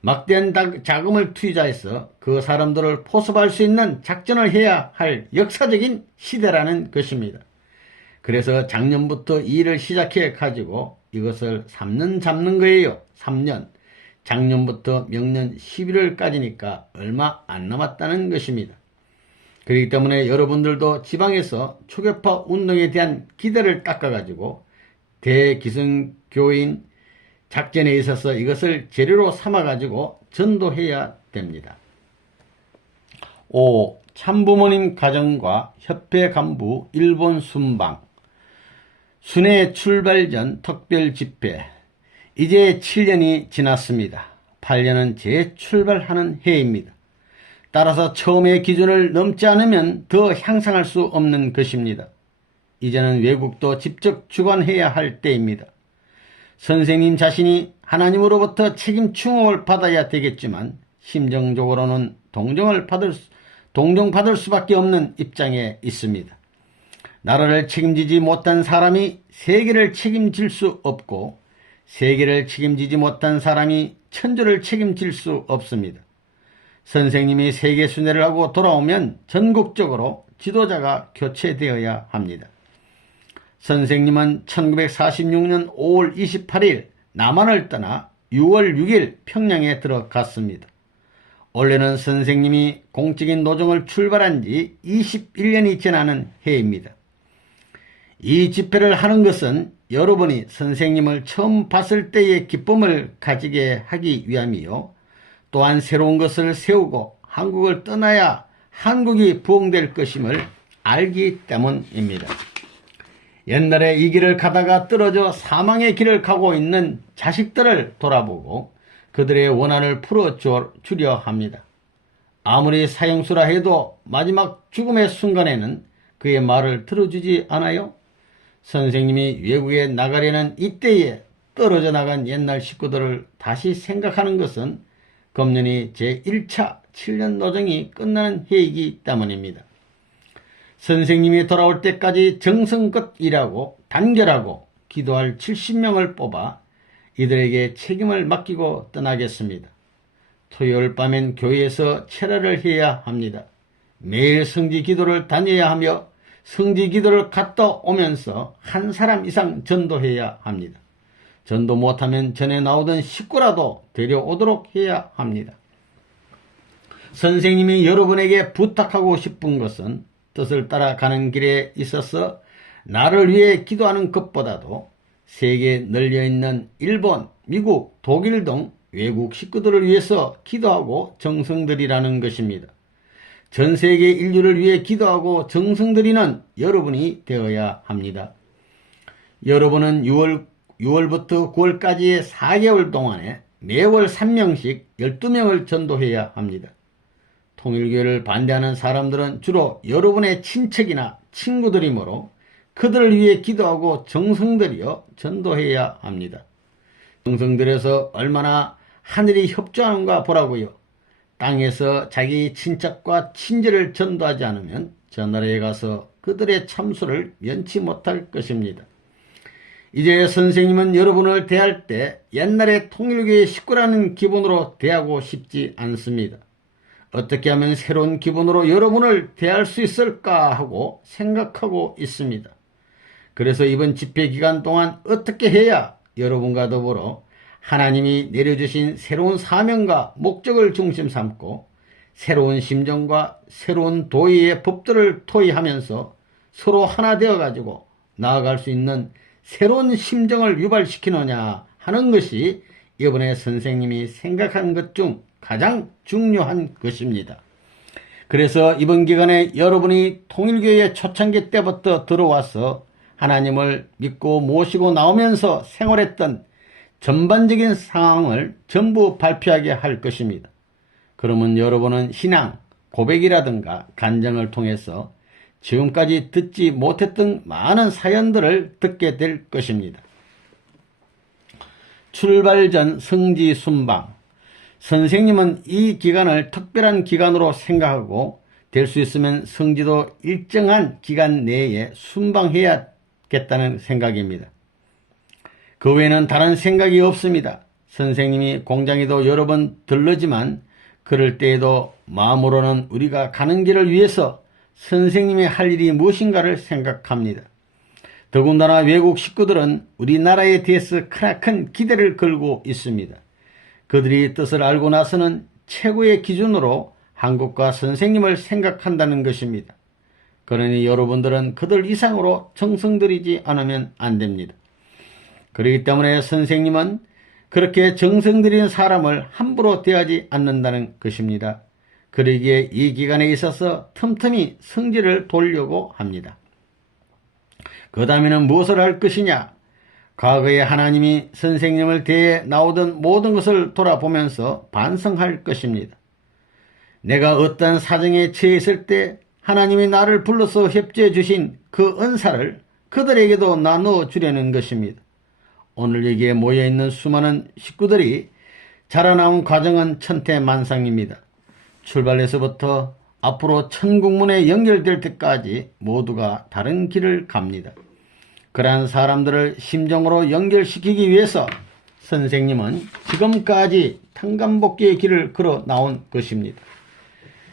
막대한 자금을 투자해서 그 사람들을 포섭할 수 있는 작전을 해야 할 역사적인 시대라는 것입니다. 그래서 작년부터 이 일을 시작해 가지고 이것을 3년 잡는 거예요. 3년. 작년부터 명년 11월까지니까 얼마 안 남았다는 것입니다. 그렇기 때문에 여러분들도 지방에서 초교파 운동에 대한 기대를 닦아가지고 대기성교인 작전에 있어서 이것을 재료로 삼아가지고 전도해야 됩니다. 5. 참부모님 가정과 협회 간부 일본 순방 순회 출발 전 특별 집회. 이제 7년이 지났습니다. 8년은 재출발하는 해입니다. 따라서 처음의 기준을 넘지 않으면 더 향상할 수 없는 것입니다. 이제는 외국도 직접 주관해야 할 때입니다. 선생님 자신이 하나님으로부터 책임 충업을 받아야 되겠지만 심정적으로는 동정받을 수밖에 없는 입장에 있습니다. 나라를 책임지지 못한 사람이 세계를 책임질 수 없고 세계를 책임지지 못한 사람이 천주를 책임질 수 없습니다. 선생님이 세계 순회를 하고 돌아오면 전국적으로 지도자가 교체되어야 합니다. 선생님은 1946년 5월 28일 남한을 떠나 6월 6일 평양에 들어갔습니다. 원래는 선생님이 공적인 노정을 출발한 지 21년이 지나는 해입니다. 이 집회를 하는 것은 여러분이 선생님을 처음 봤을 때의 기쁨을 가지게 하기 위함이요. 또한 새로운 것을 세우고 한국을 떠나야 한국이 부흥될 것임을 알기 때문입니다. 옛날에 이 길을 가다가 떨어져 사망의 길을 가고 있는 자식들을 돌아보고 그들의 원한을 풀어주려 합니다. 아무리 사형수라 해도 마지막 죽음의 순간에는 그의 말을 들어주지 않아요? 선생님이 외국에 나가려는 이때에 떨어져 나간 옛날 식구들을 다시 생각하는 것은 금년이 제1차 7년 노정이 끝나는 해이기 때문입니다. 선생님이 돌아올 때까지 정성껏 일하고 단결하고 기도할 70명을 뽑아 이들에게 책임을 맡기고 떠나겠습니다. 토요일 밤엔 교회에서 철야를 해야 합니다. 매일 성지 기도를 다녀야 하며 성지 기도를 갔다 오면서 한 사람 이상 전도해야 합니다. 전도 못하면 전에 나오던 식구라도 데려오도록 해야 합니다. 선생님이 여러분에게 부탁하고 싶은 것은 뜻을 따라가는 길에 있어서 나를 위해 기도하는 것보다도 세계에 널려있는 일본, 미국, 독일 등 외국 식구들을 위해서 기도하고 정성들이라는 것입니다. 전 세계 인류를 위해 기도하고 정성들이는 여러분이 되어야 합니다. 여러분은 6월부터 9월까지의 4개월 동안에 매월 3명씩 12명을 전도해야 합니다. 통일교회를 반대하는 사람들은 주로 여러분의 친척이나 친구들이므로 그들을 위해 기도하고 정성들여 전도해야 합니다. 정성들여서 얼마나 하늘이 협조하는가 보라고요. 땅에서 자기 친척과 친지를 전도하지 않으면 저 나라에 가서 그들의 참수를 면치 못할 것입니다. 이제 선생님은 여러분을 대할 때 옛날의 통일교의 식구라는 기분으로 대하고 싶지 않습니다. 어떻게 하면 새로운 기분으로 여러분을 대할 수 있을까 하고 생각하고 있습니다. 그래서 이번 집회 기간 동안 어떻게 해야 여러분과 더불어 하나님이 내려주신 새로운 사명과 목적을 중심 삼고 새로운 심정과 새로운 도의의 법들을 토의하면서 서로 하나 되어가지고 나아갈 수 있는 새로운 심정을 유발시키느냐 하는 것이 이번에 선생님이 생각한 것 중 가장 중요한 것입니다. 그래서 이번 기간에 여러분이 통일교회 초창기 때부터 들어와서 하나님을 믿고 모시고 나오면서 생활했던 전반적인 상황을 전부 발표하게 할 것입니다. 그러면 여러분은 신앙, 고백이라든가 간증을 통해서 지금까지 듣지 못했던 많은 사연들을 듣게 될 것입니다. 출발 전 성지 순방. 선생님은 이 기간을 특별한 기간으로 생각하고 될 수 있으면 성지도 일정한 기간 내에 순방해야겠다는 생각입니다. 그 외에는 다른 생각이 없습니다. 선생님이 공장에도 여러 번 들르지만 그럴 때에도 마음으로는 우리가 가는 길을 위해서 선생님의 할 일이 무엇인가를 생각합니다. 더군다나 외국 식구들은 우리나라에 대해서 크나큰 기대를 걸고 있습니다. 그들이 뜻을 알고 나서는 최고의 기준으로 한국과 선생님을 생각한다는 것입니다. 그러니 여러분들은 그들 이상으로 정성들이지 않으면 안 됩니다. 그렇기 때문에 선생님은 그렇게 정성들이는 사람을 함부로 대하지 않는다는 것입니다. 그러기에 이 기간에 있어서 틈틈이 성지를 돌려고 합니다. 그 다음에는 무엇을 할 것이냐? 과거에 하나님이 선생님을 대해 나오던 모든 것을 돌아보면서 반성할 것입니다. 내가 어떤 사정에 처해 있을 때 하나님이 나를 불러서 협조해 주신 그 은사를 그들에게도 나누어 주려는 것입니다. 오늘 여기에 모여있는 수많은 식구들이 자라나온 과정은 천태만상입니다. 출발에서부터 앞으로 천국문에 연결될 때까지 모두가 다른 길을 갑니다. 그러한 사람들을 심정으로 연결시키기 위해서 선생님은 지금까지 탕감복귀의 길을 걸어 나온 것입니다.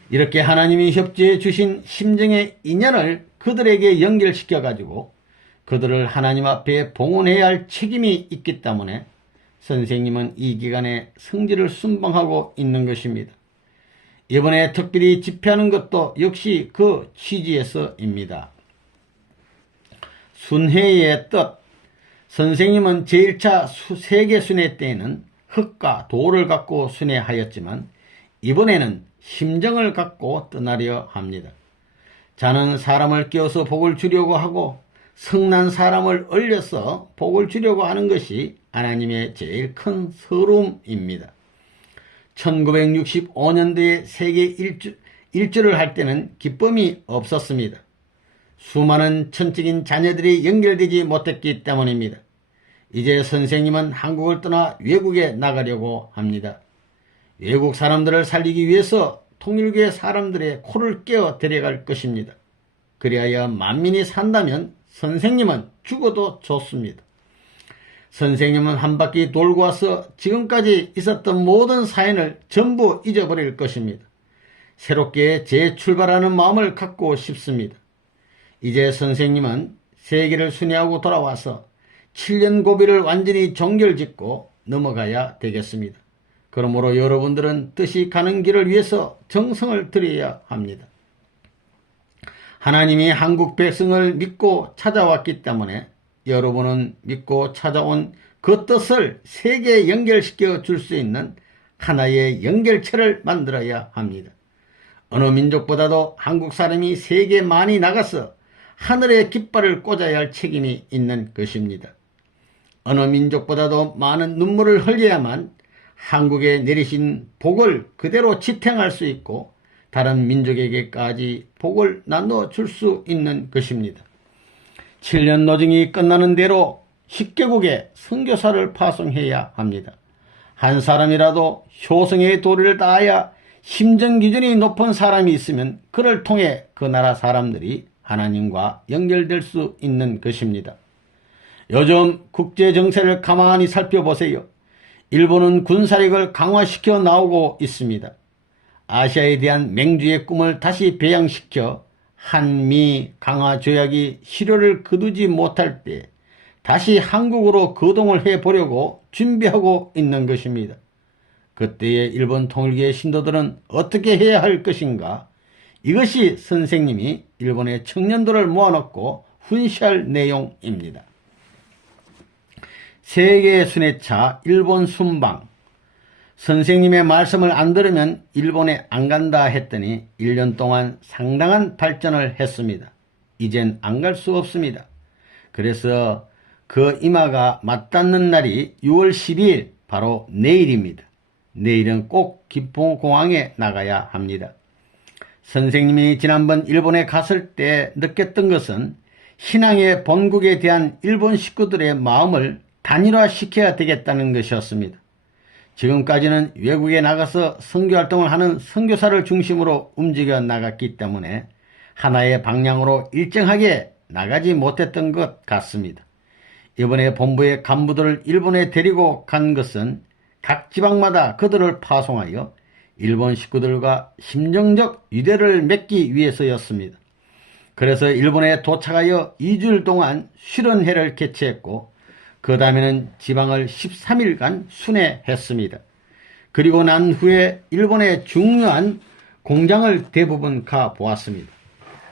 이렇게 하나님이 협조해 주신 심정의 인연을 그들에게 연결시켜 가지고 그들을 하나님 앞에 봉헌해야 할 책임이 있기 때문에 선생님은 이 기간에 성지를 순방하고 있는 것입니다. 이번에 특별히 집회하는 것도 역시 그 취지에서입니다. 순회의 뜻. 선생님은 제1차 세계순회 때에는 흙과 돌을 갖고 순회하였지만 이번에는 심정을 갖고 떠나려 합니다. 자는 사람을 끼워서 복을 주려고 하고 성난 사람을 얼려서 복을 주려고 하는 것이 하나님의 제일 큰 서름입니다. 1965년도에 세계 일주를 할 때는 기쁨이 없었습니다. 수많은 천적인 자녀들이 연결되지 못했기 때문입니다. 이제 선생님은 한국을 떠나 외국에 나가려고 합니다. 외국 사람들을 살리기 위해서 통일교회 사람들의 코를 깨어 데려갈 것입니다. 그리하여 만민이 산다면 선생님은 죽어도 좋습니다. 선생님은 한 바퀴 돌고 와서 지금까지 있었던 모든 사연을 전부 잊어버릴 것입니다. 새롭게 재출발하는 마음을 갖고 싶습니다. 이제 선생님은 세계를 순회하고 돌아와서 7년 고비를 완전히 종결짓고 넘어가야 되겠습니다. 그러므로 여러분들은 뜻이 가는 길을 위해서 정성을 들여야 합니다. 하나님이 한국 백성을 믿고 찾아왔기 때문에 여러분은 믿고 찾아온 그 뜻을 세계에 연결시켜 줄 수 있는 하나의 연결체를 만들어야 합니다. 어느 민족보다도 한국 사람이 세계에 많이 나가서 하늘의 깃발을 꽂아야 할 책임이 있는 것입니다. 어느 민족보다도 많은 눈물을 흘려야만 한국에 내리신 복을 그대로 지탱할 수 있고 다른 민족에게까지 복을 나눠 줄 수 있는 것입니다. 7년 노정이 끝나는 대로 10개국에 선교사를 파송해야 합니다. 한 사람이라도 효성의 도리를 다하여 심정 기준이 높은 사람이 있으면 그를 통해 그 나라 사람들이 하나님과 연결될 수 있는 것입니다. 요즘 국제 정세를 가만히 살펴보세요. 일본은 군사력을 강화시켜 나오고 있습니다. 아시아에 대한 맹주의 꿈을 다시 배양시켜 한미 강화 조약이 실효를 거두지 못할 때 다시 한국으로 거동을 해보려고 준비하고 있는 것입니다. 그때의 일본 통일교의 신도들은 어떻게 해야 할 것인가? 이것이 선생님이 일본의 청년들을 모아놓고 훈시할 내용입니다. 세계 순회차 일본 순방. 선생님의 말씀을 안 들으면 일본에 안 간다 했더니 1년 동안 상당한 발전을 했습니다. 이젠 안 갈 수 없습니다. 그래서 그 이마가 맞닿는 날이 6월 12일 바로 내일입니다. 내일은 꼭 김포공항에 나가야 합니다. 선생님이 지난번 일본에 갔을 때 느꼈던 것은 신앙의 본국에 대한 일본 식구들의 마음을 단일화시켜야 되겠다는 것이었습니다. 지금까지는 외국에 나가서 선교활동을 하는 선교사를 중심으로 움직여 나갔기 때문에 하나의 방향으로 일정하게 나가지 못했던 것 같습니다. 이번에 본부의 간부들을 일본에 데리고 간 것은 각 지방마다 그들을 파송하여 일본 식구들과 심정적 유대를 맺기 위해서였습니다. 그래서 일본에 도착하여 2주일 동안 수련회를 개최했고 그 다음에는 지방을 13일간 순회했습니다. 그리고 난 후에 일본의 중요한 공장을 대부분 가보았습니다.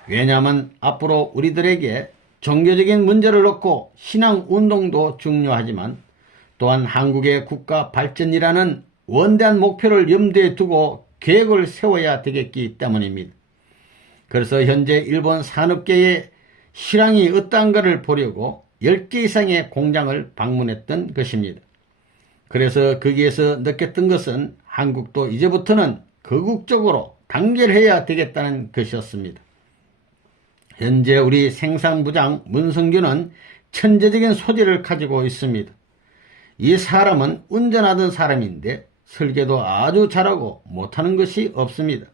왜냐하면 앞으로 우리들에게 종교적인 문제를 놓고 신앙운동도 중요하지만 또한 한국의 국가 발전이라는 원대한 목표를 염두에 두고 계획을 세워야 되겠기 때문입니다. 그래서 현재 일본 산업계의 실황이 어떠한가를 보려고 10개 이상의 공장을 방문했던 것입니다. 그래서 거기에서 느꼈던 것은 한국도 이제부터는 거국적으로 단결해야 되겠다는 것이었습니다. 현재 우리 생산부장 문성규는 천재적인 소질을 가지고 있습니다. 이 사람은 운전하던 사람인데 설계도 아주 잘하고 못하는 것이 없습니다.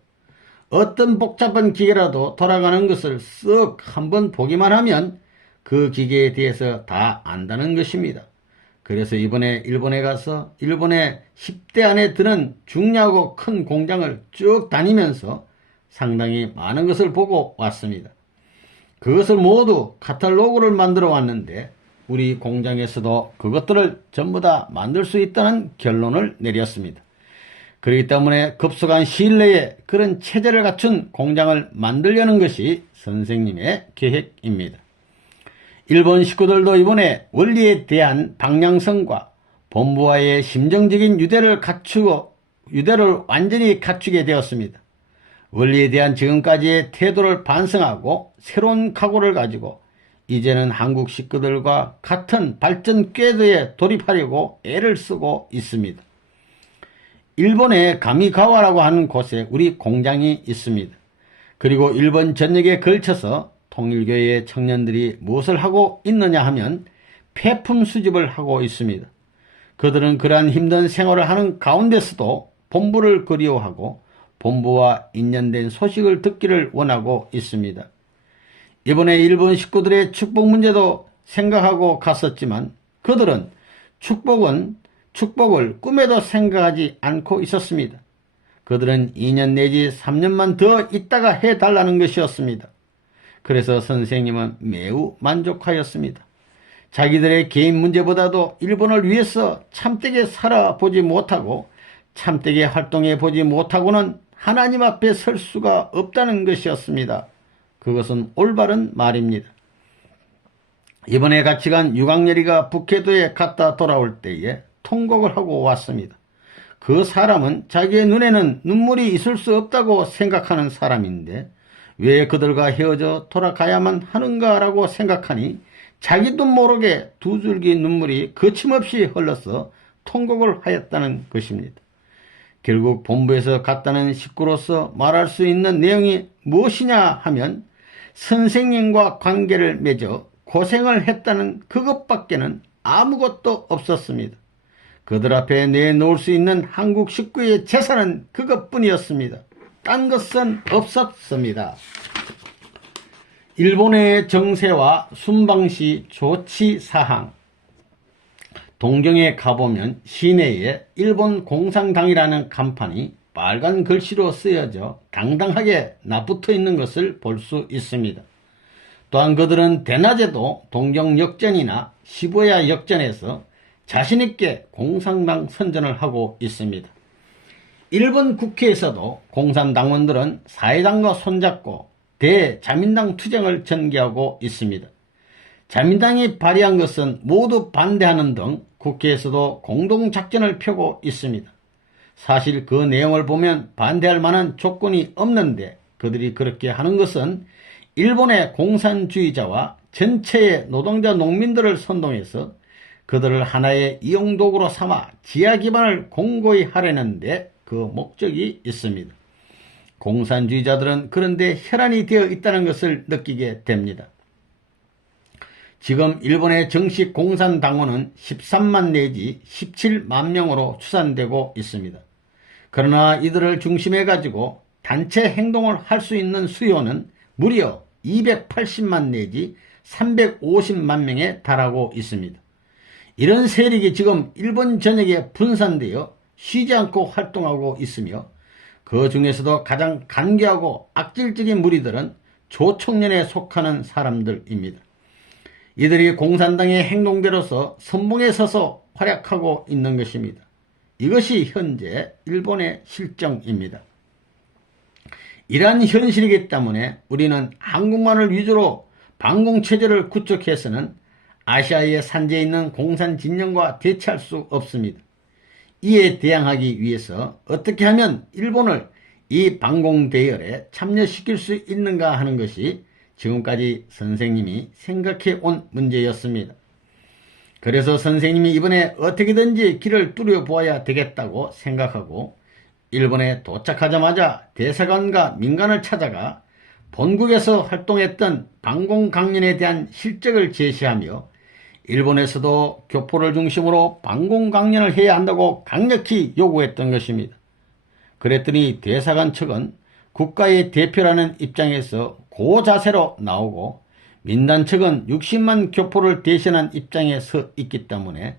어떤 복잡한 기계라도 돌아가는 것을 쓱 한번 보기만 하면 그 기계에 대해서 다 안다는 것입니다. 그래서 이번에 일본에 가서 일본의 10대 안에 드는 중요하고 큰 공장을 쭉 다니면서 상당히 많은 것을 보고 왔습니다. 그것을 모두 카탈로그를 만들어 왔는데 우리 공장에서도 그것들을 전부 다 만들 수 있다는 결론을 내렸습니다. 그렇기 때문에 급속한 시일 내에 그런 체제를 갖춘 공장을 만들려는 것이 선생님의 계획입니다. 일본 식구들도 이번에 원리에 대한 방향성과 본부와의 심정적인 유대를 완전히 갖추게 되었습니다. 원리에 대한 지금까지의 태도를 반성하고 새로운 각오를 가지고 이제는 한국 식구들과 같은 발전 궤도에 돌입하려고 애를 쓰고 있습니다. 일본의 가미가와라고 하는 곳에 우리 공장이 있습니다. 그리고 일본 전역에 걸쳐서 통일교회의 청년들이 무엇을 하고 있느냐 하면 폐품 수집을 하고 있습니다. 그들은 그러한 힘든 생활을 하는 가운데서도 본부를 그리워하고 본부와 인연된 소식을 듣기를 원하고 있습니다. 이번에 일본 식구들의 축복 문제도 생각하고 갔었지만 그들은 축복을 꿈에도 생각하지 않고 있었습니다. 그들은 2년 내지 3년만 더 있다가 해달라는 것이었습니다. 그래서 선생님은 매우 만족하였습니다. 자기들의 개인 문제보다도 일본을 위해서 참되게 살아보지 못하고 참되게 활동해 보지 못하고는 하나님 앞에 설 수가 없다는 것이었습니다. 그것은 올바른 말입니다. 이번에 같이 간 유광열이가 북해도에 갔다 돌아올 때에 통곡을 하고 왔습니다. 그 사람은 자기의 눈에는 눈물이 있을 수 없다고 생각하는 사람인데 왜 그들과 헤어져 돌아가야만 하는가라고 생각하니 자기도 모르게 두 줄기 눈물이 거침없이 흘러서 통곡을 하였다는 것입니다. 결국 본부에서 갔다는 식구로서 말할 수 있는 내용이 무엇이냐 하면 선생님과 관계를 맺어 고생을 했다는 그것밖에는 아무것도 없었습니다. 그들 앞에 내놓을 수 있는 한국 식구의 재산은 그것뿐이었습니다. 딴 것은 없었습니다. 일본의 정세와 순방시 조치사항. 동경에 가보면 시내에 일본 공산당이라는 간판이 빨간 글씨로 쓰여져 당당하게 납붙어 있는 것을 볼 수 있습니다. 또한 그들은 대낮에도 동경역전이나 시부야 역전에서 자신있게 공산당 선전을 하고 있습니다. 일본 국회에서도 공산당원들은 사회당과 손잡고 대자민당 투쟁을 전개하고 있습니다. 자민당이 발의한 것은 모두 반대하는 등 국회에서도 공동작전을 펴고 있습니다. 사실 그 내용을 보면 반대할 만한 조건이 없는데 그들이 그렇게 하는 것은 일본의 공산주의자와 전체의 노동자 농민들을 선동해서 그들을 하나의 이용도구로 삼아 지하 기반을 공고히 하려는데 그 목적이 있습니다. 공산주의자들은 그런데 혈안이 되어 있다는 것을 느끼게 됩니다. 지금 일본의 정식 공산당원은 13만 내지 17만 명으로 추산되고 있습니다. 그러나 이들을 중심해 가지고 단체 행동을 할 수 있는 수요는 무려 280만 내지 350만 명에 달하고 있습니다. 이런 세력이 지금 일본 전역에 분산되어 쉬지 않고 활동하고 있으며 그 중에서도 가장 간교하고 악질적인 무리들은 조총련에 속하는 사람들입니다. 이들이 공산당의 행동대로서 선봉에 서서 활약하고 있는 것입니다. 이것이 현재 일본의 실정입니다. 이러한 현실이기 때문에 우리는 한국만을 위주로 반공체제를 구축해서는 아시아의 산지에 있는 공산 진영과 대치할 수 없습니다. 이에 대항하기 위해서 어떻게 하면 일본을 이 반공대열에 참여시킬 수 있는가 하는 것이 지금까지 선생님이 생각해 온 문제였습니다. 그래서 선생님이 이번에 어떻게든지 길을 뚫어보아야 되겠다고 생각하고 일본에 도착하자마자 대사관과 민간을 찾아가 본국에서 활동했던 반공강연에 대한 실적을 제시하며 일본에서도 교포를 중심으로 반공강연을 해야 한다고 강력히 요구했던 것입니다. 그랬더니 대사관 측은 국가의 대표라는 입장에서 고자세로 나오고 민단 측은 60만 교포를 대신한 입장에 서 있기 때문에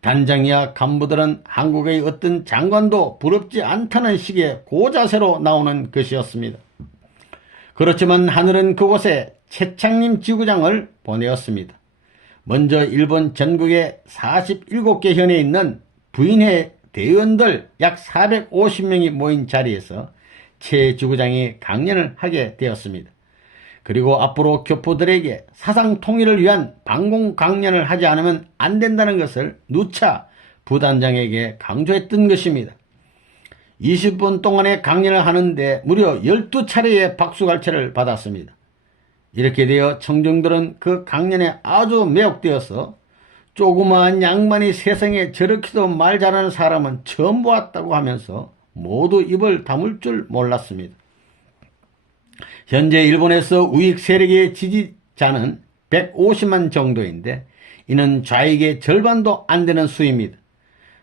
단장이야 간부들은 한국의 어떤 장관도 부럽지 않다는 식의 고자세로 나오는 것이었습니다. 그렇지만 하늘은 그곳에 최창림 지구장을 보내었습니다. 먼저 일본 전국에 47개 현에 있는 부인회 대의원들 약 450명이 모인 자리에서 최 지구장이 강연을 하게 되었습니다. 그리고 앞으로 교포들에게 사상 통일을 위한 반공 강연을 하지 않으면 안 된다는 것을 누차 부단장에게 강조했던 것입니다. 20분 동안의 강연을 하는데 무려 12차례의 박수갈채를 받았습니다. 이렇게 되어 청중들은 그 강연에 아주 매혹되어서 조그마한 양반이 세상에 저렇게도 말 잘하는 사람은 처음 보았다고 하면서 모두 입을 다물 줄 몰랐습니다. 현재 일본에서 우익 세력의 지지자는 150만 정도인데 이는 좌익의 절반도 안 되는 수입니다.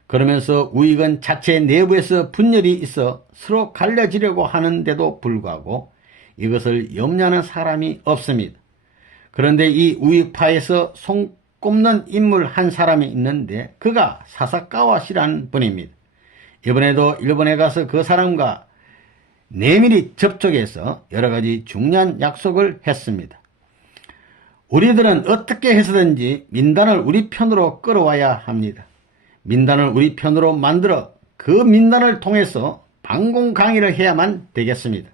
그러면서 우익은 자체 내부에서 분열이 있어 서로 갈라지려고 하는데도 불구하고 이것을 염려하는 사람이 없습니다. 그런데 이 우익파에서 손꼽는 인물 한 사람이 있는데 그가 사사카와 씨라는 분입니다. 이번에도 일본에 가서 그 사람과 내밀히 접촉해서 여러가지 중요한 약속을 했습니다. 우리들은 어떻게 해서든지 민단을 우리 편으로 끌어와야 합니다. 민단을 우리 편으로 만들어 그 민단을 통해서 반공 강의를 해야만 되겠습니다.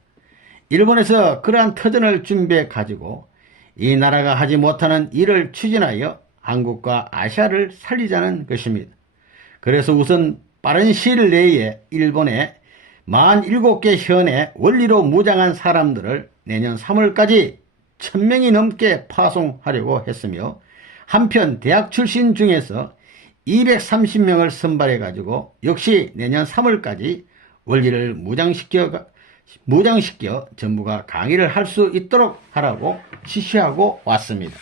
일본에서 그러한 터전을 준비해 가지고 이 나라가 하지 못하는 일을 추진하여 한국과 아시아를 살리자는 것입니다. 그래서 우선 빠른 시일 내에 일본에 47개 현의 원리로 무장한 사람들을 내년 3월까지 1000명이 넘게 파송하려고 했으며, 한편 대학 출신 중에서 230명을 선발해 가지고 역시 내년 3월까지 원리를 무장시켜 정부가 강의를 할 수 있도록 하라고 지시하고 왔습니다.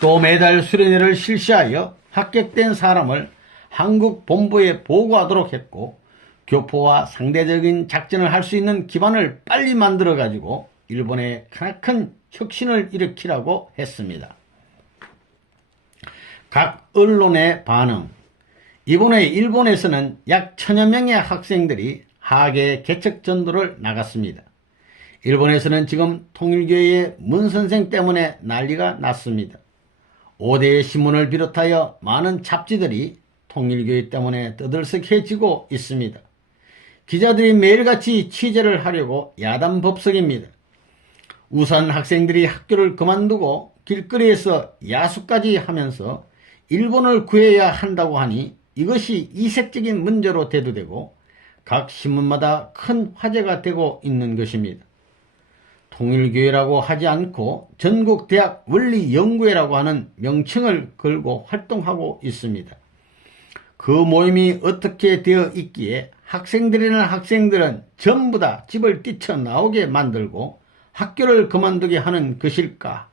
또 매달 수련회를 실시하여 합격된 사람을 한국 본부에 보고하도록 했고, 교포와 상대적인 작전을 할 수 있는 기반을 빨리 만들어 가지고 일본에 크나큰 혁신을 일으키라고 했습니다. 각 언론의 반응. 이번에 일본에서는 약 1000여 명의 학생들이 하계 개척 전도를 나갔습니다. 일본에서는 지금 통일교의 문 선생 때문에 난리가 났습니다. 5대의 신문을 비롯하여 많은 잡지들이 통일교회 때문에 떠들썩해지고 있습니다. 기자들이 매일같이 취재를 하려고 야단법석입니다. 우선 학생들이 학교를 그만두고 길거리에서 야수까지 하면서 일본을 구해야 한다고 하니 이것이 이색적인 문제로 대두되고 각 신문마다 큰 화제가 되고 있는 것입니다. 통일교회라고 하지 않고 전국대학 원리연구회라고 하는 명칭을 걸고 활동하고 있습니다. 그 모임이 어떻게 되어 있기에 학생들이나 학생들은 전부 다 집을 뛰쳐나오게 만들고 학교를 그만두게 하는 것일까?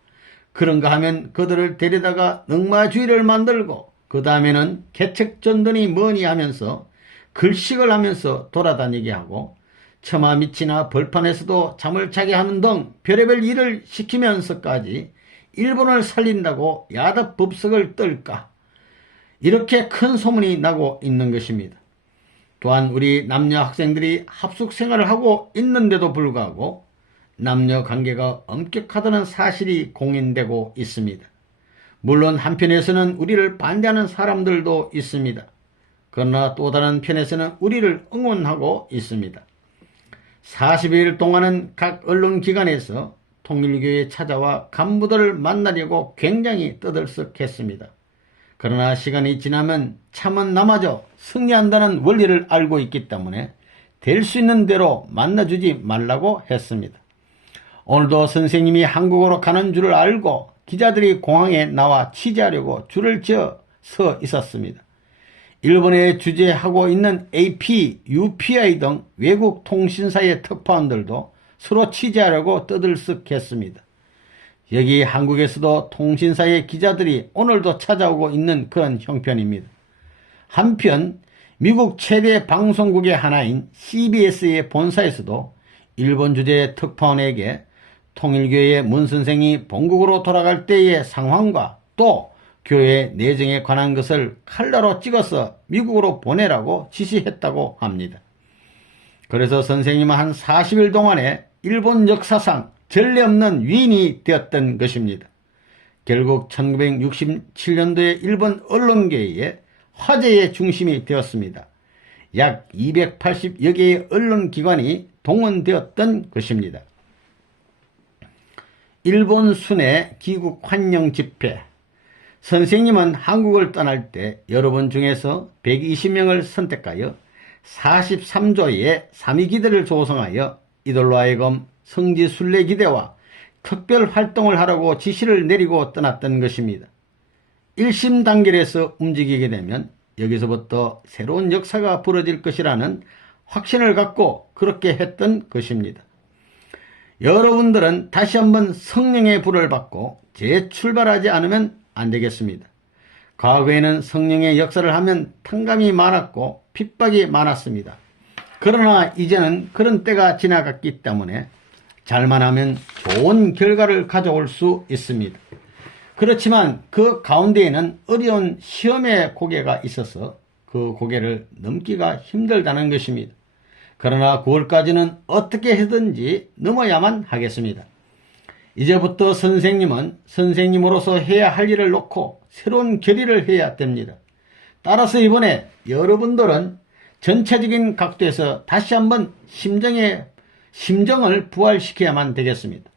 그런가 하면 그들을 데려다가 넉마주의를 만들고 그 다음에는 개척전don이 뭐니 하면서 글식을 하면서 돌아다니게 하고 처마 밑이나 벌판에서도 잠을 자게 하는 등 별의별 일을 시키면서까지 일본을 살린다고 야단법석을 떨까? 이렇게 큰 소문이 나고 있는 것입니다. 또한 우리 남녀 학생들이 합숙생활을 하고 있는데도 불구하고 남녀 관계가 엄격하다는 사실이 공인되고 있습니다. 물론 한편에서는 우리를 반대하는 사람들도 있습니다. 그러나 또 다른 편에서는 우리를 응원하고 있습니다. 40일 동안은 각 언론기관에서 통일교에 찾아와 간부들을 만나려고 굉장히 떠들썩했습니다. 그러나 시간이 지나면 참은 남아져 승리한다는 원리를 알고 있기 때문에 될 수 있는 대로 만나주지 말라고 했습니다. 오늘도 선생님이 한국으로 가는 줄을 알고 기자들이 공항에 나와 취재하려고 줄을 지어 서 있었습니다. 일본에 주재하고 있는 AP, UPI 등 외국 통신사의 특파원들도 서로 취재하려고 떠들썩했습니다. 여기 한국에서도 통신사의 기자들이 오늘도 찾아오고 있는 그런 형편입니다. 한편 미국 최대 방송국의 하나인 CBS의 본사에서도 일본 주재 특파원에게 통일교의 문 선생이 본국으로 돌아갈 때의 상황과 또 교회 내정에 관한 것을 칼라로 찍어서 미국으로 보내라고 지시했다고 합니다. 그래서 선생님은 한 40일 동안에 일본 역사상 전례 없는 위인이 되었던 것입니다. 결국 1967년도에 일본 언론계의 화제의 중심이 되었습니다. 약 280여 개의 언론기관이 동원되었던 것입니다. 일본 순회 귀국 환영 집회. 선생님은 한국을 떠날 때 여러분 중에서 120명을 선택하여 43조의 삼위기대를 조성하여 이들로 하여금 성지순례기대와 특별 활동을 하라고 지시를 내리고 떠났던 것입니다. 일심단결해서 움직이게 되면 여기서부터 새로운 역사가 벌어질 것이라는 확신을 갖고 그렇게 했던 것입니다. 여러분들은 다시 한번 성령의 불을 받고 재출발하지 않으면 안 되겠습니다. 과거에는 성령의 역사를 하면 탕감이 많았고 핍박이 많았습니다. 그러나 이제는 그런 때가 지나갔기 때문에 잘만 하면 좋은 결과를 가져올 수 있습니다. 그렇지만 그 가운데에는 어려운 시험의 고개가 있어서 그 고개를 넘기가 힘들다는 것입니다. 그러나 9월까지는 어떻게 해든지 넘어야만 하겠습니다. 이제부터 선생님은 선생님으로서 해야 할 일을 놓고 새로운 결의를 해야 됩니다. 따라서 이번에 여러분들은 전체적인 각도에서 다시 한번 심정을 부활시켜야만 되겠습니다.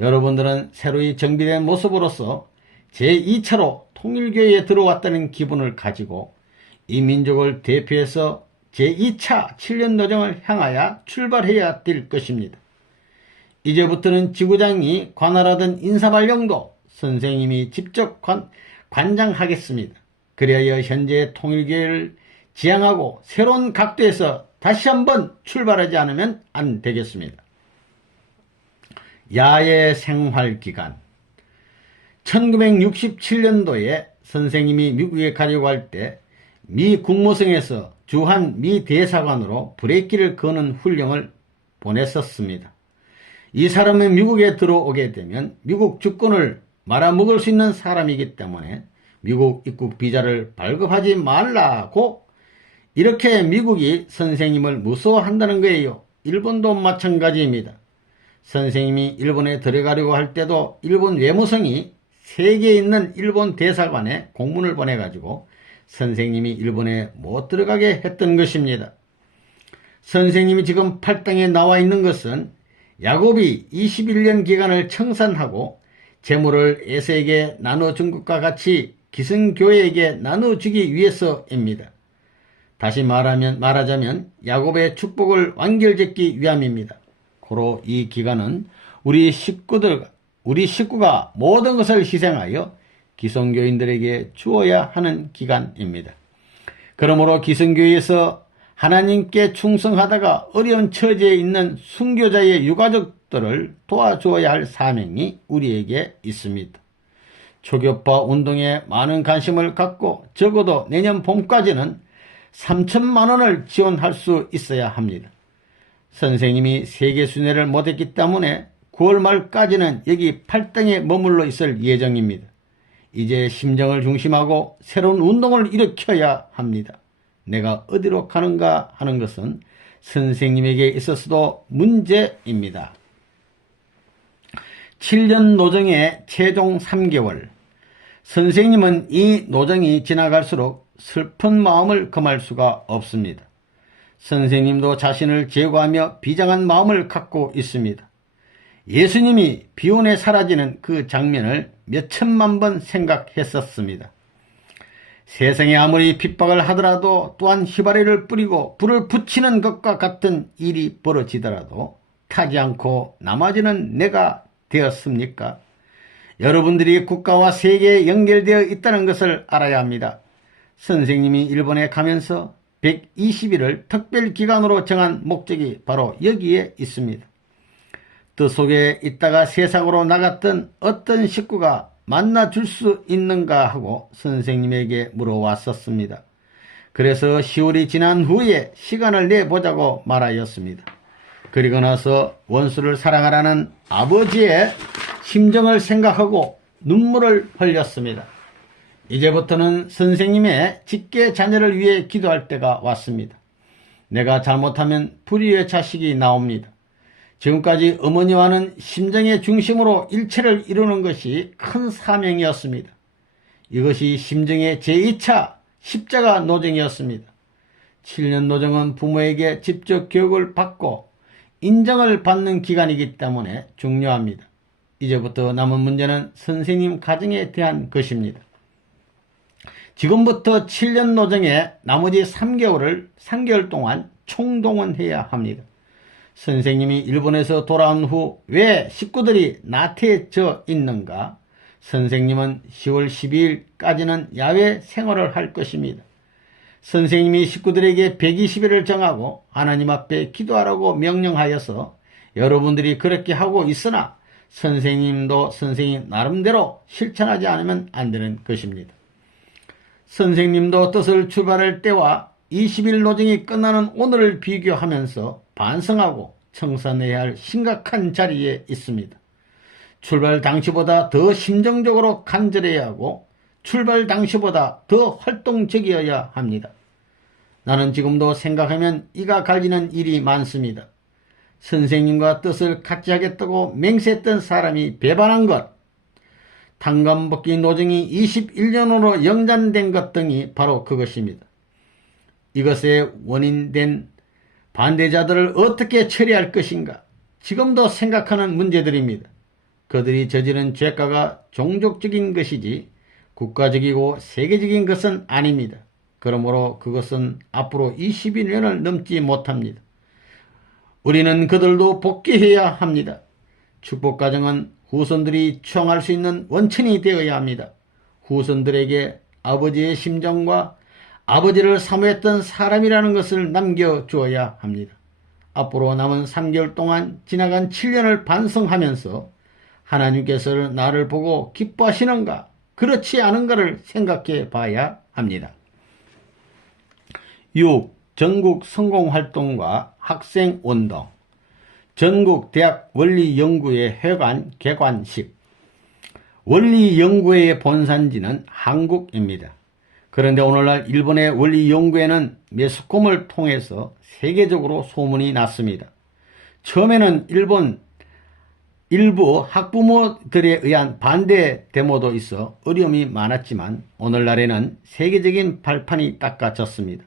여러분들은 새로이 정비된 모습으로서 제2차로 통일교회에 들어왔다는 기분을 가지고 이 민족을 대표해서 제2차 7년 노정을 향하여 출발해야 될 것입니다. 이제부터는 지구장이 관할하던 인사발령도 선생님이 직접 관장하겠습니다. 그리하여 현재의 통일교회를 지향하고 새로운 각도에서 다시 한번 출발하지 않으면 안 되겠습니다. 야외 생활기간 1967년도에 선생님이 미국에 가려고 할 때 미 국무성에서 주한 미 대사관으로 브레이크를 거는 훈령을 보냈었습니다. 이 사람은 미국에 들어오게 되면 미국 주권을 말아먹을 수 있는 사람이기 때문에 미국 입국 비자를 발급하지 말라고 이렇게 미국이 선생님을 무서워한다는 거예요. 일본도 마찬가지입니다. 선생님이 일본에 들어가려고 할 때도 일본 외무성이 세계에 있는 일본 대사관에 공문을 보내가지고 선생님이 일본에 못 들어가게 했던 것입니다. 선생님이 지금 팔당에 나와 있는 것은 야곱이 21년 기간을 청산하고 재물을 에서에게 나눠준 것과 같이 기성교회에게 나눠주기 위해서입니다. 다시 말하자면 야곱의 축복을 완결짓기 위함입니다. 고로 이 기간은 우리 식구가 모든 것을 희생하여 기성교인들에게 주어야 하는 기간입니다. 그러므로 기성교회에서 하나님께 충성하다가 어려운 처지에 있는 순교자의 유가족들을 도와주어야 할 사명이 우리에게 있습니다. 초교파 운동에 많은 관심을 갖고 적어도 내년 봄까지는 3천만 원을 지원할 수 있어야 합니다. 선생님이 세계 순회를 못했기 때문에 9월 말까지는 여기 팔당에 머물러 있을 예정입니다. 이제 심정을 중심하고 새로운 운동을 일으켜야 합니다. 내가 어디로 가는가 하는 것은 선생님에게 있어서도 문제입니다. 7년 노정의 최종 3개월. 선생님은 이 노정이 지나갈수록 슬픈 마음을 금할 수가 없습니다. 선생님도 자신을 제거하며 비장한 마음을 갖고 있습니다. 예수님이 비운에 사라지는 그 장면을 몇천만 번 생각했었습니다. 세상에 아무리 핍박을 하더라도 또한 휘바리를 뿌리고 불을 붙이는 것과 같은 일이 벌어지더라도 타지 않고 남아지는 내가 되었습니까? 여러분들이 국가와 세계에 연결되어 있다는 것을 알아야 합니다. 선생님이 일본에 가면서 120일을 특별기간으로 정한 목적이 바로 여기에 있습니다. 뜻 속에 있다가 세상으로 나갔던 어떤 식구가 만나줄 수 있는가 하고 선생님에게 물어왔었습니다. 그래서 10월이 지난 후에 시간을 내보자고 말하였습니다. 그리고 나서 원수를 사랑하라는 아버지의 심정을 생각하고 눈물을 흘렸습니다. 이제부터는 선생님의 직계 자녀를 위해 기도할 때가 왔습니다. 내가 잘못하면 불의의 자식이 나옵니다. 지금까지 어머니와는 심정의 중심으로 일체를 이루는 것이 큰 사명이었습니다. 이것이 심정의 제2차 십자가 노정이었습니다. 7년 노정은 부모에게 직접 교육을 받고 인정을 받는 기간이기 때문에 중요합니다. 이제부터 남은 문제는 선생님 가정에 대한 것입니다. 지금부터 7년 노정의 나머지 3개월 동안 총동원해야 합니다. 선생님이 일본에서 돌아온 후 왜 식구들이 나태해져 있는가? 선생님은 10월 12일까지는 야외 생활을 할 것입니다. 선생님이 식구들에게 120일을 정하고 하나님 앞에 기도하라고 명령하여서 여러분들이 그렇게 하고 있으나 선생님도 선생님 나름대로 실천하지 않으면 안 되는 것입니다. 선생님도 뜻을 출발할 때와 20일 노정이 끝나는 오늘을 비교하면서 반성하고 청산해야 할 심각한 자리에 있습니다. 출발 당시보다 더 심정적으로 간절해야 하고 출발 당시보다 더 활동적이어야 합니다. 나는 지금도 생각하면 이가 갈리는 일이 많습니다. 선생님과 뜻을 같이 하겠다고 맹세했던 사람이 배반한 것, 탄감복귀 노정이 21년으로 영전된 것 등이 바로 그것입니다. 이것의 원인된 반대자들을 어떻게 처리할 것인가, 지금도 생각하는 문제들입니다. 그들이 저지른 죄가가 종족적인 것이지 국가적이고 세계적인 것은 아닙니다. 그러므로 그것은 앞으로 22년을 넘지 못합니다. 우리는 그들도 복귀해야 합니다. 축복가정은 후손들이 추앙할 수 있는 원천이 되어야 합니다. 후손들에게 아버지의 심정과 아버지를 사모했던 사람이라는 것을 남겨주어야 합니다. 앞으로 남은 3개월 동안 지나간 7년을 반성하면서 하나님께서 나를 보고 기뻐하시는가, 그렇지 않은가를 생각해 봐야 합니다. 6. 전국 성공활동과 학생운동. 전국 대학 원리연구회 회관 개관식. 원리연구회의 본산지는 한국입니다. 그런데 오늘날 일본의 원리연구회는 매스컴을 통해서 세계적으로 소문이 났습니다. 처음에는 일본 일부 학부모들에 의한 반대 데모도 있어 어려움이 많았지만 오늘날에는 세계적인 발판이 닦아졌습니다.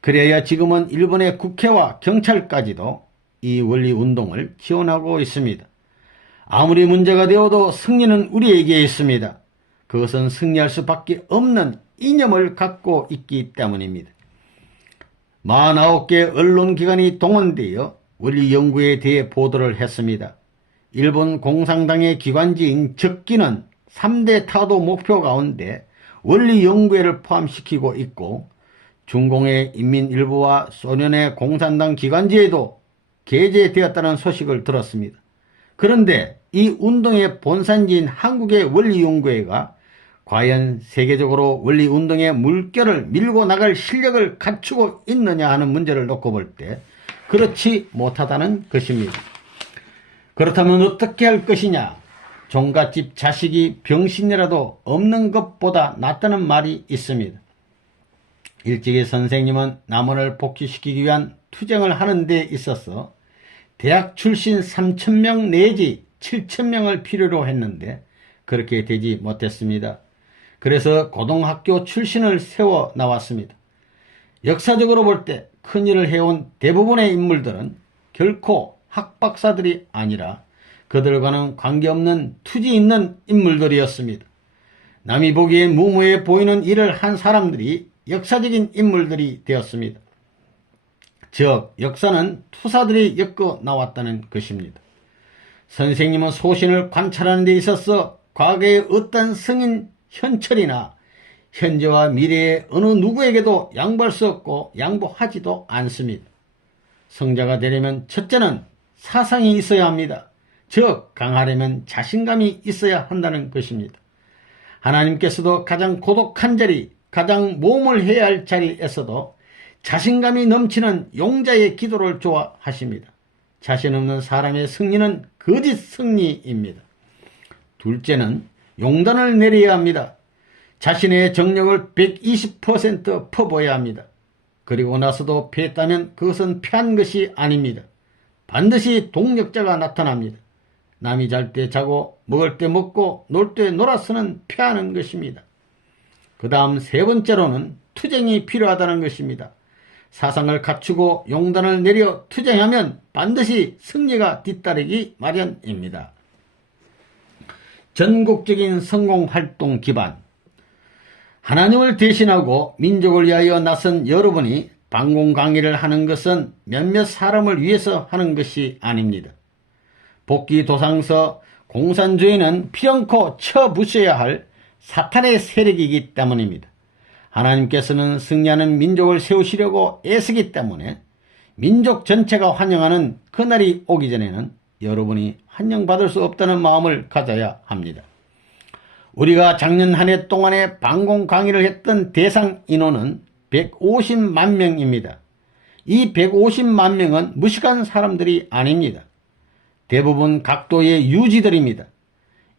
그래야 지금은 일본의 국회와 경찰까지도 이 원리운동을 지원하고 있습니다. 아무리 문제가 되어도 승리는 우리에게 있습니다. 그것은 승리할 수밖에 없는 이념을 갖고 있기 때문입니다. 49개 언론기관이 동원되어 원리연구에 대해 보도를 했습니다. 일본 공산당의 기관지인 적기는 3대 타도 목표 가운데 원리연구회를 포함시키고 있고 중공의 인민일보와 소련의 공산당 기관지에도 게재되었다는 소식을 들었습니다. 그런데 이 운동의 본산지인 한국의 원리연구회가 과연 세계적으로 원리운동의 물결을 밀고 나갈 실력을 갖추고 있느냐 하는 문제를 놓고 볼 때 그렇지 못하다는 것입니다. 그렇다면 어떻게 할 것이냐? 종갓집 자식이 병신이라도 없는 것보다 낫다는 말이 있습니다. 일찍이 선생님은 남원을 복귀시키기 위한 투쟁을 하는 데 있어서 대학 출신 3,000명 내지 7,000명을 필요로 했는데 그렇게 되지 못했습니다. 그래서 고등학교 출신을 세워 나왔습니다. 역사적으로 볼 때 큰일을 해온 대부분의 인물들은 결코 학박사들이 아니라 그들과는 관계없는 투지 있는 인물들이었습니다. 남이 보기에 무모해 보이는 일을 한 사람들이 역사적인 인물들이 되었습니다. 즉 역사는 투사들이 엮어 나왔다는 것입니다. 선생님은 소신을 관찰하는 데 있어서 과거의 어떤 성인 현철이나 현재와 미래의 어느 누구에게도 양보할 수 없고 양보하지도 않습니다. 성자가 되려면 첫째는 사상이 있어야 합니다. 즉 강하려면 자신감이 있어야 한다는 것입니다. 하나님께서도 가장 고독한 자리, 가장 모험을 해야 할 자리에서도 자신감이 넘치는 용자의 기도를 좋아하십니다. 자신 없는 사람의 승리는 거짓 승리입니다. 둘째는 용단을 내려야 합니다. 자신의 정력을 120% 퍼부어야 합니다. 그리고 나서도 패했다면 그것은 패한 것이 아닙니다. 반드시 동력자가 나타납니다. 남이 잘 때 자고 먹을 때 먹고 놀 때 놀아서는 패하는 것입니다. 그 다음 세 번째로는 투쟁이 필요하다는 것입니다. 사상을 갖추고 용단을 내려 투쟁하면 반드시 승리가 뒤따르기 마련입니다. 전국적인 성공활동 기반. 하나님을 대신하고 민족을 위하여 나선 여러분이 방공 강의를 하는 것은 몇몇 사람을 위해서 하는 것이 아닙니다. 복귀도상서 공산주의는 필연코 쳐부숴야 할 사탄의 세력이기 때문입니다. 하나님께서는 승리하는 민족을 세우시려고 애쓰기 때문에 민족 전체가 환영하는 그날이 오기 전에는 여러분이 환영받을 수 없다는 마음을 가져야 합니다. 우리가 작년 한 해 동안에 방공 강의를 했던 대상 인원은 150만 명입니다. 이 150만 명은 무식한 사람들이 아닙니다. 대부분 각도의 유지들입니다.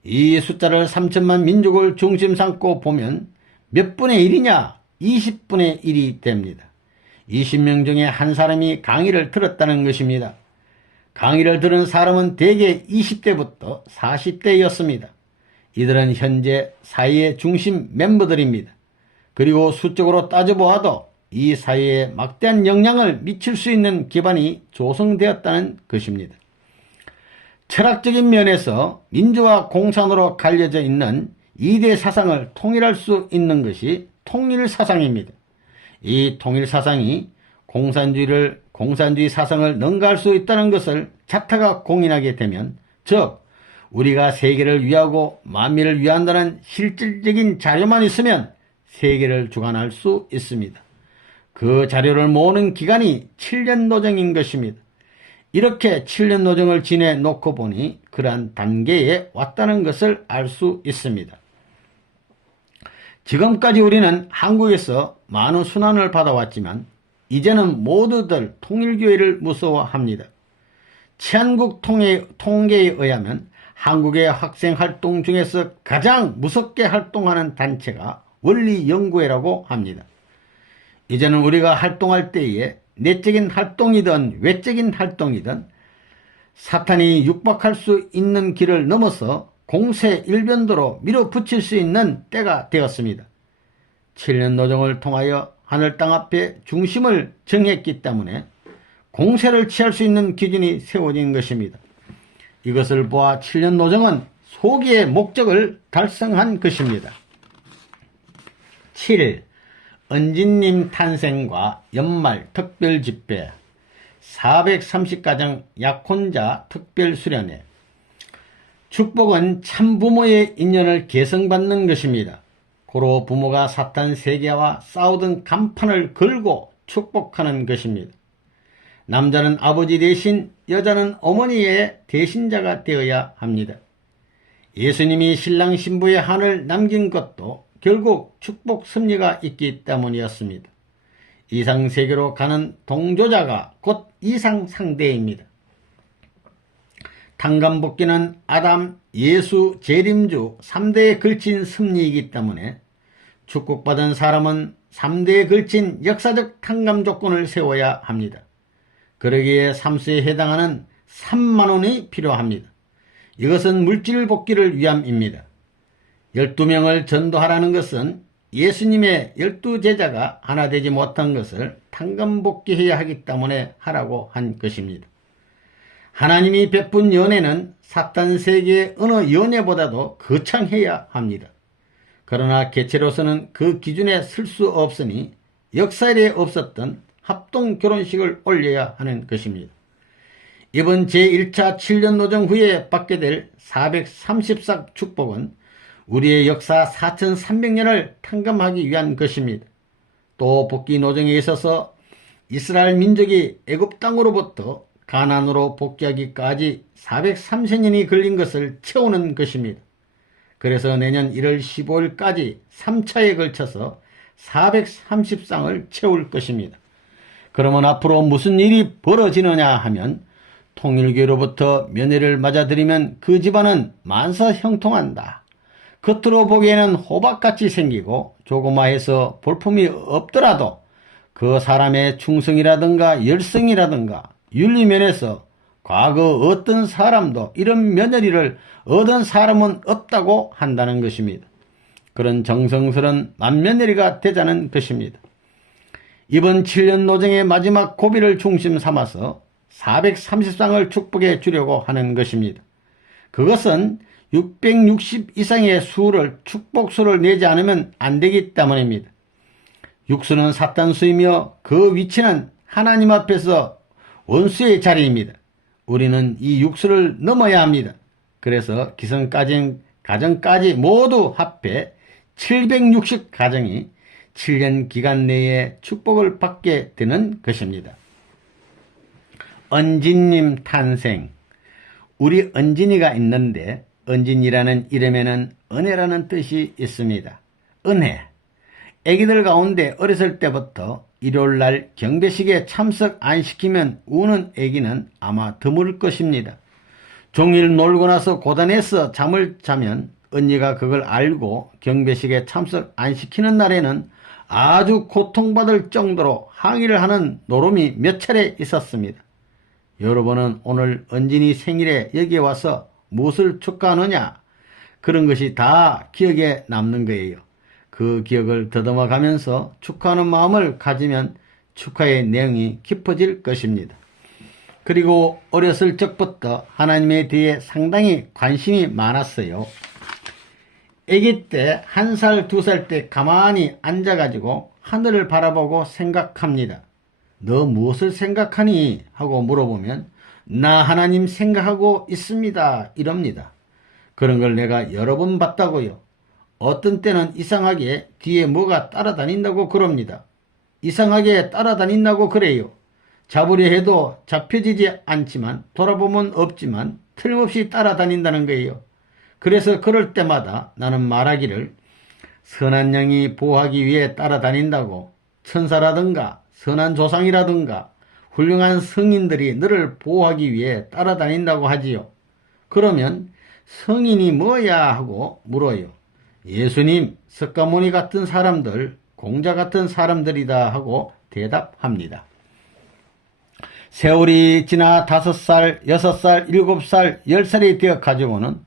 이 숫자를 3천만 민족을 중심 삼고 보면 몇 분의 1이냐? 20분의 1이 됩니다. 20명 중에 한 사람이 강의를 들었다는 것입니다. 강의를 들은 사람은 대개 20대부터 40대였습니다. 이들은 현재 사회의 중심 멤버들입니다. 그리고 수적으로 따져보아도 이 사회에 막대한 영향을 미칠 수 있는 기반이 조성되었다는 것입니다. 철학적인 면에서 민주화 공산으로 갈려져 있는 2대 사상을 통일할 수 있는 것이 통일사상입니다. 이 통일사상이 공산주의 사상을 능가할 수 있다는 것을 자타가 공인하게 되면, 즉 우리가 세계를 위하고 만민을 위한다는 실질적인 자료만 있으면 세계를 주관할 수 있습니다. 그 자료를 모으는 기간이 7년 노정인 것입니다. 이렇게 7년 노정을 지내놓고 보니 그러한 단계에 왔다는 것을 알 수 있습니다. 지금까지 우리는 한국에서 많은 순환을 받아왔지만 이제는 모두들 통일교회를 무서워합니다. 치안국 통계에 의하면 한국의 학생활동 중에서 가장 무섭게 활동하는 단체가 원리연구회라고 합니다. 이제는 우리가 활동할 때에 내적인 활동이든 외적인 활동이든 사탄이 육박할 수 있는 길을 넘어서 공세 일변도로 밀어붙일 수 있는 때가 되었습니다. 7년 노정을 통하여 하늘 땅 앞에 중심을 정했기 때문에 공세를 취할 수 있는 기준이 세워진 것입니다. 이것을 보아 7년 노정은 소기의 목적을 달성한 것입니다. 7. 은진님 탄생과 연말 특별집회 430가정 약혼자 특별수련회. 축복은 참부모의 인연을 계승받는 것입니다. 고로 부모가 사탄 세계와 싸우던 간판을 걸고 축복하는 것입니다. 남자는 아버지 대신 여자는 어머니의 대신자가 되어야 합니다. 예수님이 신랑 신부의 한을 남긴 것도 결국 축복 섭리가 있기 때문이었습니다. 이상세계로 가는 동조자가 곧 이상상대입니다. 탕감복귀는 아담, 예수, 재림주 3대에 걸친 섭리이기 때문에 축복받은 사람은 3대에 걸친 역사적 탕감 조건을 세워야 합니다. 그러기에 3세에 해당하는 3만원이 필요합니다. 이것은 물질 복귀를 위함입니다. 12명을 전도하라는 것은 예수님의 12제자가 하나 되지 못한 것을 탕감복귀해야 하기 때문에 하라고 한 것입니다. 하나님이 베푼 연애는 사탄 세계의 어느 연애보다도 거창해야 합니다. 그러나 개체로서는 그 기준에 설 수 없으니 역사에 없었던 합동 결혼식을 올려야 하는 것입니다. 이번 제1차 7년 노정 후에 받게 될 430삭 축복은 우리의 역사 4300년을 탕감하기 위한 것입니다. 또 복귀 노정에 있어서 이스라엘 민족이 애굽 땅으로부터 가나안으로 복귀하기까지 430년이 걸린 것을 채우는 것입니다. 그래서 내년 1월 15일까지 3차에 걸쳐서 430쌍을 채울 것입니다. 그러면 앞으로 무슨 일이 벌어지느냐 하면 통일교로부터 면회를 맞아들이면 그 집안은 만사형통한다. 겉으로 보기에는 호박같이 생기고 조그마해서 볼품이 없더라도 그 사람의 충성이라든가 열성이라든가 윤리면에서 과거 어떤 사람도 이런 며느리를 얻은 사람은 없다고 한다는 것입니다. 그런 정성스러운 맏며느리가 되자는 것입니다. 이번 7년 노정의 마지막 고비를 중심 삼아서 430쌍을 축복해 주려고 하는 것입니다. 그것은 660 이상의 수를 축복수를 내지 않으면 안 되기 때문입니다. 육수는 사탄수이며 그 위치는 하나님 앞에서 원수의 자리입니다. 우리는 이 육수를 넘어야 합니다. 그래서 기성까지 가정까지 모두 합해 760 가정이 7년 기간 내에 축복을 받게 되는 것입니다. 은진님 탄생. 우리 은진이가 있는데 은진이라는 이름에는 은혜라는 뜻이 있습니다. 은혜. 애기들 가운데 어렸을 때부터 일요일날 경배식에 참석 안 시키면 우는 애기는 아마 드물 것입니다. 종일 놀고 나서 고단해서 잠을 자면 언니가 그걸 알고 경배식에 참석 안 시키는 날에는 아주 고통받을 정도로 항의를 하는 노름이 몇 차례 있었습니다. 여러분은 오늘 은진이 생일에 여기에 와서 무엇을 축하하느냐? 그런 것이 다 기억에 남는 거예요. 그 기억을 더듬어 가면서 축하하는 마음을 가지면 축하의 내용이 깊어질 것입니다. 그리고 어렸을 적부터 하나님에 대해 상당히 관심이 많았어요. 아기 때 1살, 2살 때 가만히 앉아가지고 하늘을 바라보고 생각합니다. 너 무엇을 생각하니? 하고 물어보면 나 하나님 생각하고 있습니다. 이럽니다. 그런 걸 내가 여러 번 봤다고요. 어떤 때는 이상하게 뒤에 뭐가 따라다닌다고 그럽니다. 이상하게 따라다닌다고 그래요. 잡으려 해도 잡혀지지 않지만 돌아보면 없지만 틀림없이 따라다닌다는 거예요. 그래서 그럴 때마다 나는 말하기를 선한 영이 보호하기 위해 따라다닌다고 천사라든가 선한 조상이라든가 훌륭한 성인들이 너를 보호하기 위해 따라다닌다고 하지요. 그러면 성인이 뭐야 하고 물어요. 예수님, 석가모니 같은 사람들, 공자 같은 사람들이다 하고 대답합니다. 세월이 지나 5살, 6살, 7살, 10살이 되어 가지고는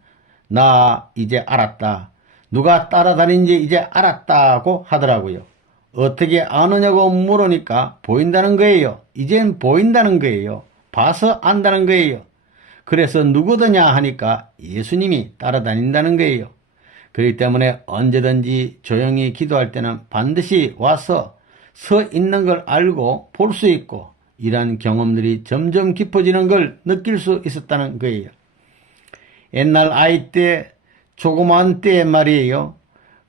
나 이제 알았다. 누가 따라다니는지 이제 알았다고 하더라고요. 어떻게 아느냐고 물으니까 보인다는 거예요. 이젠 보인다는 거예요. 봐서 안다는 거예요. 그래서 누구더냐 하니까 예수님이 따라다닌다는 거예요. 그렇기 때문에 언제든지 조용히 기도할 때는 반드시 와서 서 있는 걸 알고 볼 수 있고 이러한 경험들이 점점 깊어지는 걸 느낄 수 있었다는 거예요. 옛날 아이 때 조그마한 때 말이에요.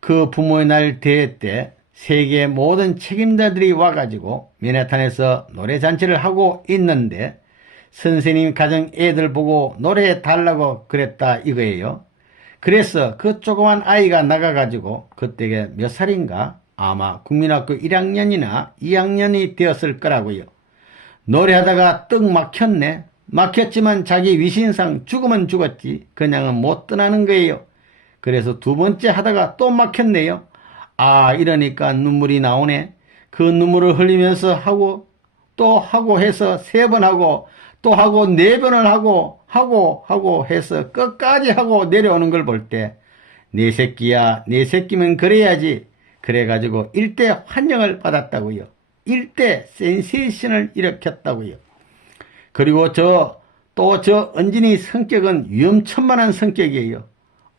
그 부모의 날 대회 때 세계 모든 책임자들이 와가지고 맨해튼에서 노래잔치를 하고 있는데 선생님 가정 애들 보고 노래 달라고 그랬다 이거예요. 그래서 그 조그만 아이가 나가가지고 그때가 몇 살인가 아마 국민학교 1학년이나 2학년이 되었을 거라고요. 노래하다가 떡 막혔네. 막혔지만 자기 위신상 죽으면 죽었지 그냥은 못 떠나는 거예요. 그래서 2번째 하다가 또 막혔네요. 아 이러니까 눈물이 나오네. 그 눈물을 흘리면서 하고 또 하고 해서 3번 하고 또 하고 4번을 하고 해서 끝까지 하고 내려오는 걸 볼 때 내 새끼야 내 새끼면 그래야지 그래가지고 일대 환영을 받았다고요. 일대 센세이션을 일으켰다고요. 그리고 저 은진이 성격은 위험천만한 성격이에요.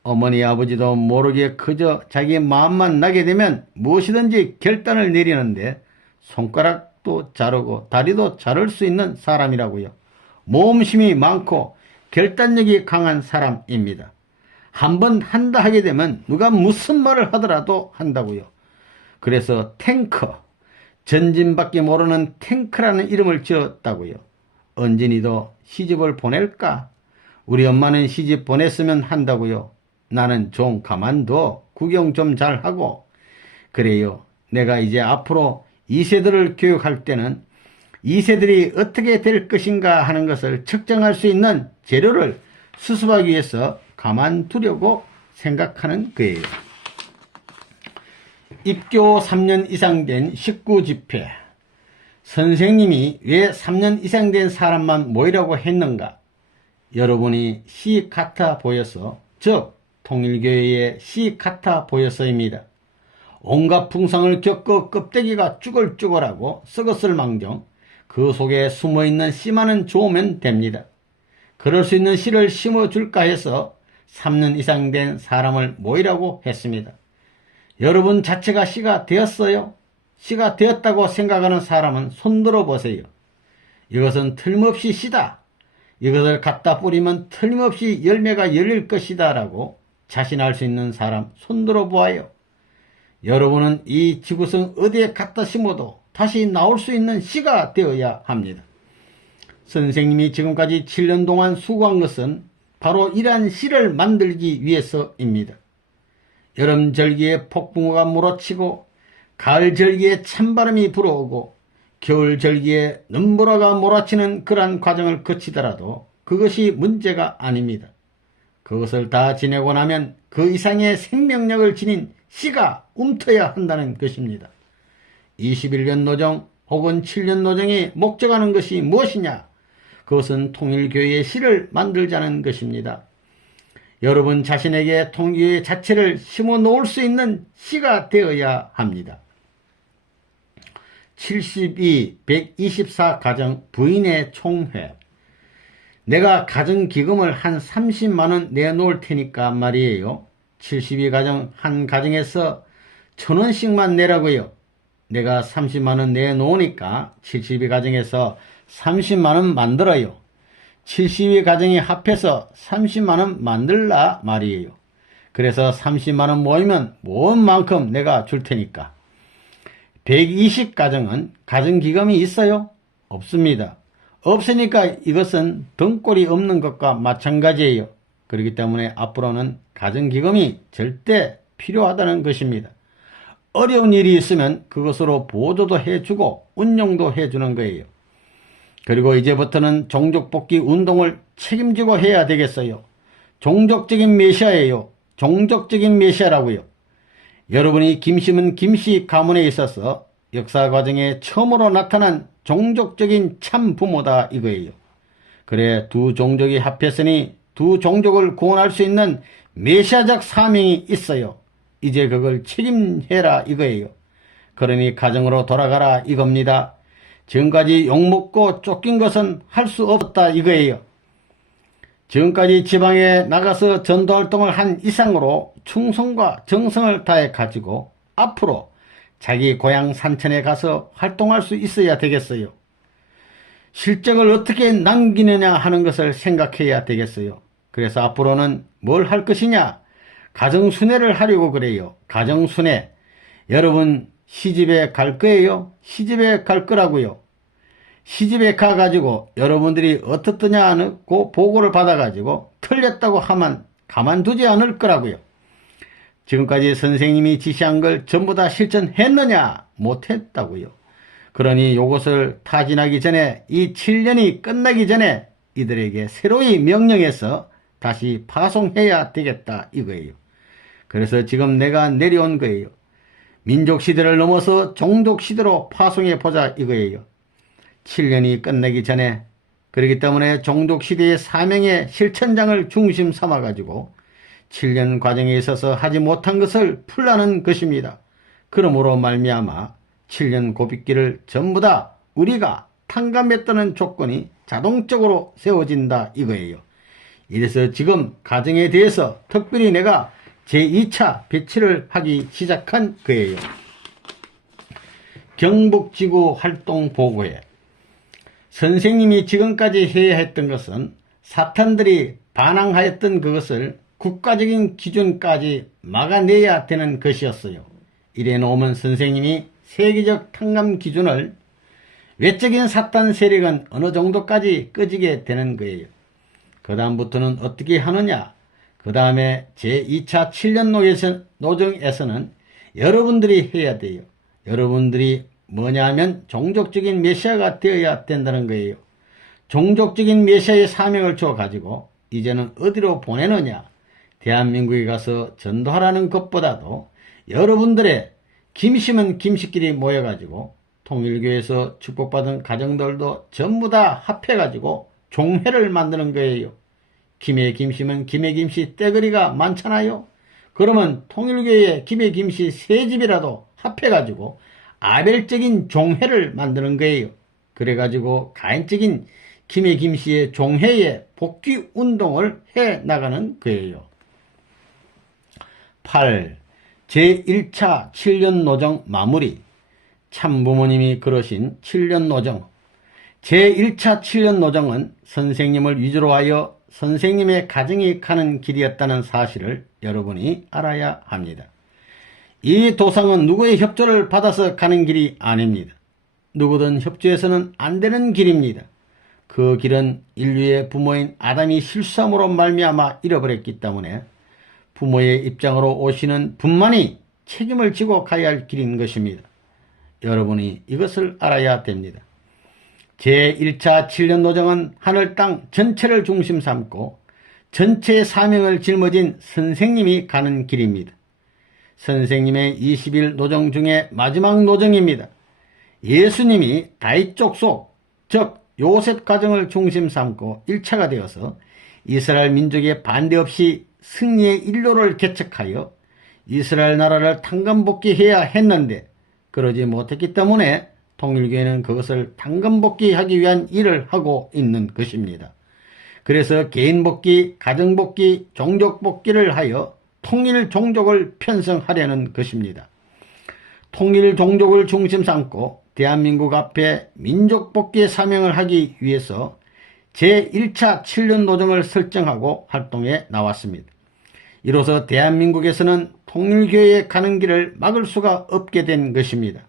어머니 아버지도 모르게 그저 자기 마음만 나게 되면 무엇이든지 결단을 내리는데 손가락도 자르고 다리도 자를 수 있는 사람이라고요. 모험심이 많고 결단력이 강한 사람입니다. 한번 한다 하게 되면 누가 무슨 말을 하더라도 한다고요. 그래서 탱커, 전진밖에 모르는 탱크라는 이름을 지었다고요. 은진이도 시집을 보낼까? 우리 엄마는 시집 보냈으면 한다고요. 나는 좀 가만둬. 구경 좀 잘하고. 그래요. 내가 이제 앞으로 2세들을 교육할 때는 2세들이 어떻게 될 것인가 하는 것을 측정할 수 있는 재료를 수습하기 위해서 가만두려고 생각하는 거예요. 입교 3년 이상 된 식구 집회. 선생님이 왜 3년 이상 된 사람만 모이라고 했는가? 여러분이 시 같아 보여서, 즉 통일교회의 시 같아 보여서입니다. 온갖 풍상을 겪어 껍데기가 쭈글쭈글하고 썩었을 망정 그 속에 숨어있는 씨만은 좋으면 됩니다. 그럴 수 있는 씨를 심어줄까 해서 3년 이상 된 사람을 모이라고 했습니다. 여러분 자체가 씨가 되었어요? 씨가 되었다고 생각하는 사람은 손들어 보세요. 이것은 틀림없이 씨다. 이것을 갖다 뿌리면 틀림없이 열매가 열릴 것이다 라고 자신할 수 있는 사람 손들어 보아요. 여러분은 이 지구성 어디에 갖다 심어도 다시 나올 수 있는 씨가 되어야 합니다. 선생님이 지금까지 7년 동안 수고한 것은 바로 이러한 씨를 만들기 위해서입니다. 여름 절기에 폭풍우가 몰아치고 가을 절기에 찬바람이 불어오고 겨울 절기에 눈보라가 몰아치는 그러한 과정을 거치더라도 그것이 문제가 아닙니다. 그것을 다 지내고 나면 그 이상의 생명력을 지닌 씨가 움터야 한다는 것입니다. 21년 노정 혹은 7년 노정이 목적하는 것이 무엇이냐? 그것은 통일교회의 씨를 만들자는 것입니다. 여러분 자신에게 통일교회 자체를 심어 놓을 수 있는 씨가 되어야 합니다. 72, 124 가정 부인의 총회. 내가 가정기금을 한 30만원 내놓을 테니까 말이에요. 72가정 한 가정에서 1000원씩만 내라고요. 내가 30만원 내놓으니까 72가정에서 30만원 만들어요. 72가정이 합해서 30만원 만들라 말이에요. 그래서 30만원 모이면 모은 만큼 내가 줄 테니까. 120가정은 가정기금이 있어요? 없습니다. 없으니까 이것은 등골이 없는 것과 마찬가지예요. 그렇기 때문에 앞으로는 가정기금이 절대 필요하다는 것입니다. 어려운 일이 있으면 그것으로 보조도 해주고 운용도 해주는 거예요. 그리고 이제부터는 종족복귀 운동을 책임지고 해야 되겠어요. 종족적인 메시아예요. 종족적인 메시아라고요. 여러분이 김씨문 김씨 가문에 있어서 역사 과정에 처음으로 나타난 종족적인 참 부모다 이거예요. 그래 두 종족이 합했으니 두 종족을 구원할 수 있는 메시아적 사명이 있어요. 이제 그걸 책임해라 이거예요. 그러니 가정으로 돌아가라 이겁니다. 지금까지 욕먹고 쫓긴 것은 할 수 없었다 이거예요. 지금까지 지방에 나가서 전도활동을 한 이상으로 충성과 정성을 다해 가지고 앞으로 자기 고향 산천에 가서 활동할 수 있어야 되겠어요. 실적을 어떻게 남기느냐 하는 것을 생각해야 되겠어요. 그래서 앞으로는 뭘 할 것이냐? 가정순회를 하려고 그래요. 가정순회. 여러분 시집에 갈 거예요? 시집에 갈 거라고요. 시집에 가가지고 여러분들이 어떻더냐 하고 보고를 받아가지고 틀렸다고 하면 가만두지 않을 거라고요. 지금까지 선생님이 지시한 걸 전부 다 실천했느냐? 못했다고요. 그러니 이것을 타진하기 전에 이 7년이 끝나기 전에 이들에게 새로이 명령해서 다시 파송해야 되겠다 이거예요. 그래서 지금 내가 내려온 거예요. 민족시대를 넘어서 종족시대로 파송해보자 이거예요. 7년이 끝나기 전에. 그렇기 때문에 종족시대의 사명의 실천장을 중심 삼아가지고 7년 과정에 있어서 하지 못한 것을 풀라는 것입니다. 그러므로 말미암아 7년 고빗길을 전부 다 우리가 탕감했다는 조건이 자동적으로 세워진다 이거예요. 이래서 지금 가정에 대해서 특별히 내가 제2차 배치를 하기 시작한 거예요. 경북지구 활동보고회. 선생님이 지금까지 해야 했던 것은 사탄들이 반항하였던 그것을 국가적인 기준까지 막아내야 되는 것이었어요. 이래 놓으면 선생님이 세계적 탕감 기준을 외적인 사탄 세력은 어느 정도까지 꺼지게 되는 거예요. 그 다음부터는 어떻게 하느냐? 그 다음에 제2차 7년 노정에서는 여러분들이 해야 돼요. 여러분들이 뭐냐 하면 종족적인 메시아가 되어야 된다는 거예요. 종족적인 메시아의 사명을 줘가지고 이제는 어디로 보내느냐? 대한민국에 가서 전도하라는 것보다도 여러분들의 김씨문 김씨끼리 모여가지고 통일교에서 축복받은 가정들도 전부 다 합해가지고 종회를 만드는 거예요. 김해 김씨문 김해 김씨 떼거리가 많잖아요. 그러면 통일교의 김해 김씨 세 집이라도 합해가지고 아벨적인 종회를 만드는 거예요. 그래가지고 가인적인 김해 김씨의 종회에 복귀 운동을 해 나가는 거예요. 8. 제1차 7년 노정 마무리. 참부모님이 그러신 7년 노정. 제1차 7년 노정은 선생님을 위주로 하여 선생님의 가정이 가는 길이었다는 사실을 여러분이 알아야 합니다. 이 도상은 누구의 협조를 받아서 가는 길이 아닙니다. 누구든 협조해서는 안 되는 길입니다. 그 길은 인류의 부모인 아담이 실수함으로 말미암아 잃어버렸기 때문에 부모의 입장으로 오시는 분만이 책임을 지고 가야 할 길인 것입니다. 여러분이 이것을 알아야 됩니다. 제1차 7년 노정은 하늘 땅 전체를 중심 삼고 전체의 사명을 짊어진 선생님이 가는 길입니다. 선생님의 20일 노정 중에 마지막 노정입니다. 예수님이 다윗 족속, 즉 요셉 가정을 중심 삼고 1차가 되어서 이스라엘 민족의 반대 없이 승리의 일로를 개척하여 이스라엘 나라를 탄감복귀해야 했는데 그러지 못했기 때문에 통일교회는 그것을 탄감복귀하기 위한 일을 하고 있는 것입니다. 그래서 개인복귀, 가정복귀, 종족복귀를 하여 통일종족을 편성하려는 것입니다. 통일종족을 중심 삼고 대한민국 앞에 민족복귀의 사명을 하기 위해서 제1차 7년 노정을 설정하고 활동에 나왔습니다. 이로써 대한민국에서는 통일교회에 가는 길을 막을 수가 없게 된 것입니다.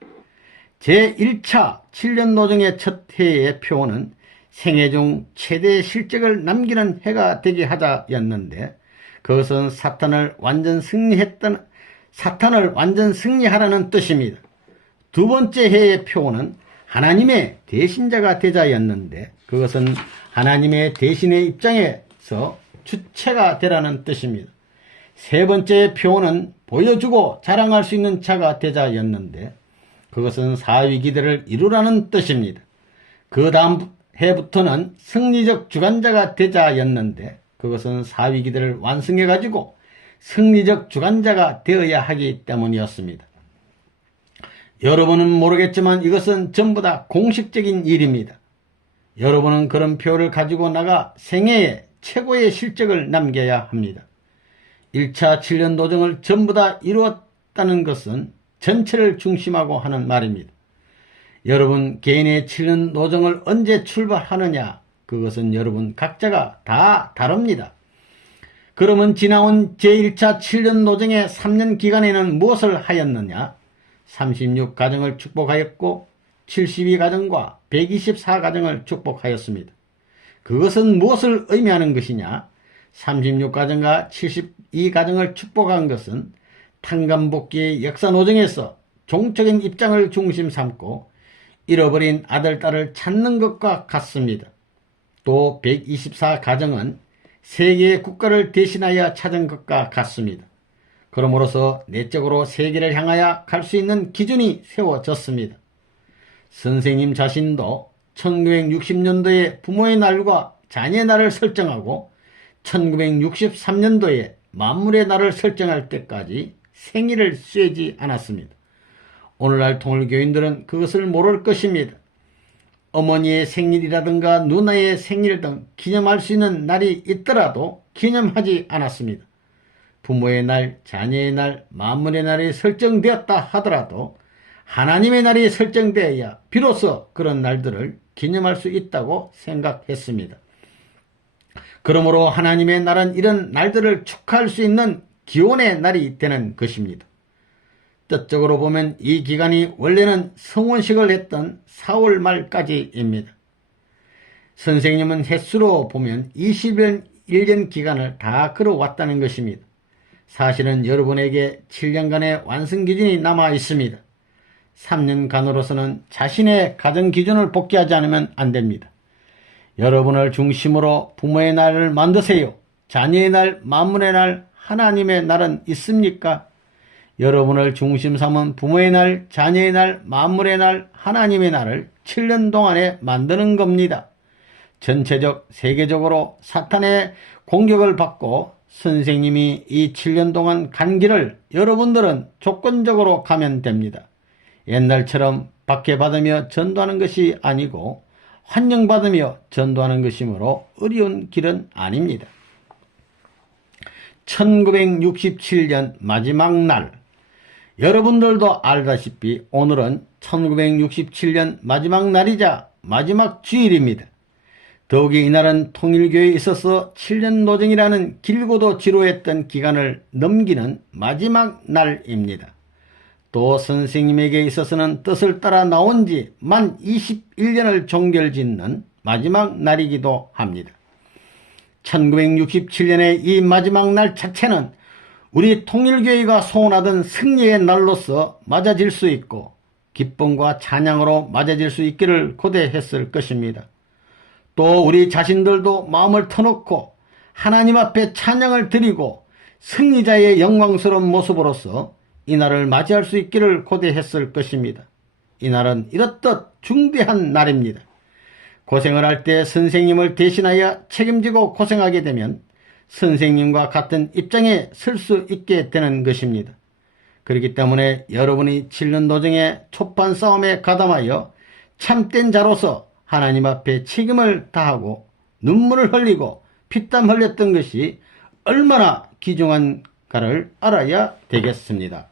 제1차 7년 노정의 첫 해의 표어는 생애 중 최대의 실적을 남기는 해가 되게 하자였는데 그것은 사탄을 완전 승리하라는 뜻입니다. 두 번째 해의 표어는 하나님의 대신자가 되자였는데 그것은 하나님의 대신의 입장에서 주체가 되라는 뜻입니다. 세 번째 표어는 보여주고 자랑할 수 있는 자가 되자였는데 그것은 사위기대를 이루라는 뜻입니다. 그 다음 해부터는 승리적 주관자가 되자였는데 그것은 사위기대를 완성해가지고 승리적 주관자가 되어야 하기 때문이었습니다. 여러분은 모르겠지만 이것은 전부 다 공식적인 일입니다. 여러분은 그런 표를 가지고 나가 생애에 최고의 실적을 남겨야 합니다. 1차 7년 노정을 전부 다 이루었다는 것은 전체를 중심하고 하는 말입니다. 여러분 개인의 7년 노정을 언제 출발하느냐 그것은 여러분 각자가 다 다릅니다. 그러면 지나온 제1차 7년 노정의 3년 기간에는 무엇을 하였느냐? 36가정을 축복하였고 72가정과 124가정을 축복하였습니다. 그것은 무엇을 의미하는 것이냐? 36가정과 72가정을 축복한 것은 탄감복귀의 역사노정에서 종적인 입장을 중심 삼고 잃어버린 아들, 딸을 찾는 것과 같습니다. 또 124가정은 세계의 국가를 대신하여 찾은 것과 같습니다. 그러므로서 내적으로 세계를 향하여 갈 수 있는 기준이 세워졌습니다. 선생님 자신도 1960년도에 부모의 날과 자녀의 날을 설정하고 1963년도에 만물의 날을 설정할 때까지 생일을 쇠지 않았습니다. 오늘날 통일교인들은 그것을 모를 것입니다. 어머니의 생일이라든가 누나의 생일 등 기념할 수 있는 날이 있더라도 기념하지 않았습니다. 부모의 날, 자녀의 날, 만물의 날이 설정되었다 하더라도 하나님의 날이 설정되어야 비로소 그런 날들을 기념할 수 있다고 생각했습니다. 그러므로 하나님의 날은 이런 날들을 축하할 수 있는 기원의 날이 되는 것입니다. 뜻적으로 보면 이 기간이 원래는 성원식을 했던 4월 말까지입니다. 선생님은 횟수로 보면 21년 기간을 다 걸어왔다는 것입니다. 사실은 여러분에게 7년간의 완성 기준이 남아 있습니다. 3년간으로서는 자신의 가정 기준을 복귀하지 않으면 안 됩니다. 여러분을 중심으로 부모의 날을 만드세요. 자녀의 날, 만물의 날, 하나님의 날은 있습니까? 여러분을 중심 삼은 부모의 날, 자녀의 날, 만물의 날, 하나님의 날을 7년 동안에 만드는 겁니다. 전체적, 세계적으로 사탄의 공격을 받고 선생님이 이 7년 동안 간 길을 여러분들은 조건적으로 가면 됩니다. 옛날처럼 박해받으며 전도하는 것이 아니고 환영받으며 전도하는 것이므로 어려운 길은 아닙니다. 1967년 마지막 날, 여러분들도 알다시피 오늘은 1967년 마지막 날이자 마지막 주일입니다. 더욱이 이날은 통일교회에 있어서 7년 노정이라는 길고도 지루했던 기간을 넘기는 마지막 날입니다. 또 선생님에게 있어서는 뜻을 따라 나온 지 만 21년을 종결짓는 마지막 날이기도 합니다. 1967년의 이 마지막 날 자체는 우리 통일교회가 소원하던 승리의 날로서 맞아질 수 있고 기쁨과 찬양으로 맞아질 수 있기를 고대했을 것입니다. 또 우리 자신들도 마음을 터놓고 하나님 앞에 찬양을 드리고 승리자의 영광스러운 모습으로서 이날을 맞이할 수 있기를 고대했을 것입니다. 이날은 이렇듯 중대한 날입니다. 고생을 할 때 선생님을 대신하여 책임지고 고생하게 되면 선생님과 같은 입장에 설 수 있게 되는 것입니다. 그렇기 때문에 여러분이 치른 도정의 촛반 싸움에 가담하여 참된 자로서 하나님 앞에 책임을 다하고 눈물을 흘리고 피땀 흘렸던 것이 얼마나 귀중한가를 알아야 되겠습니다.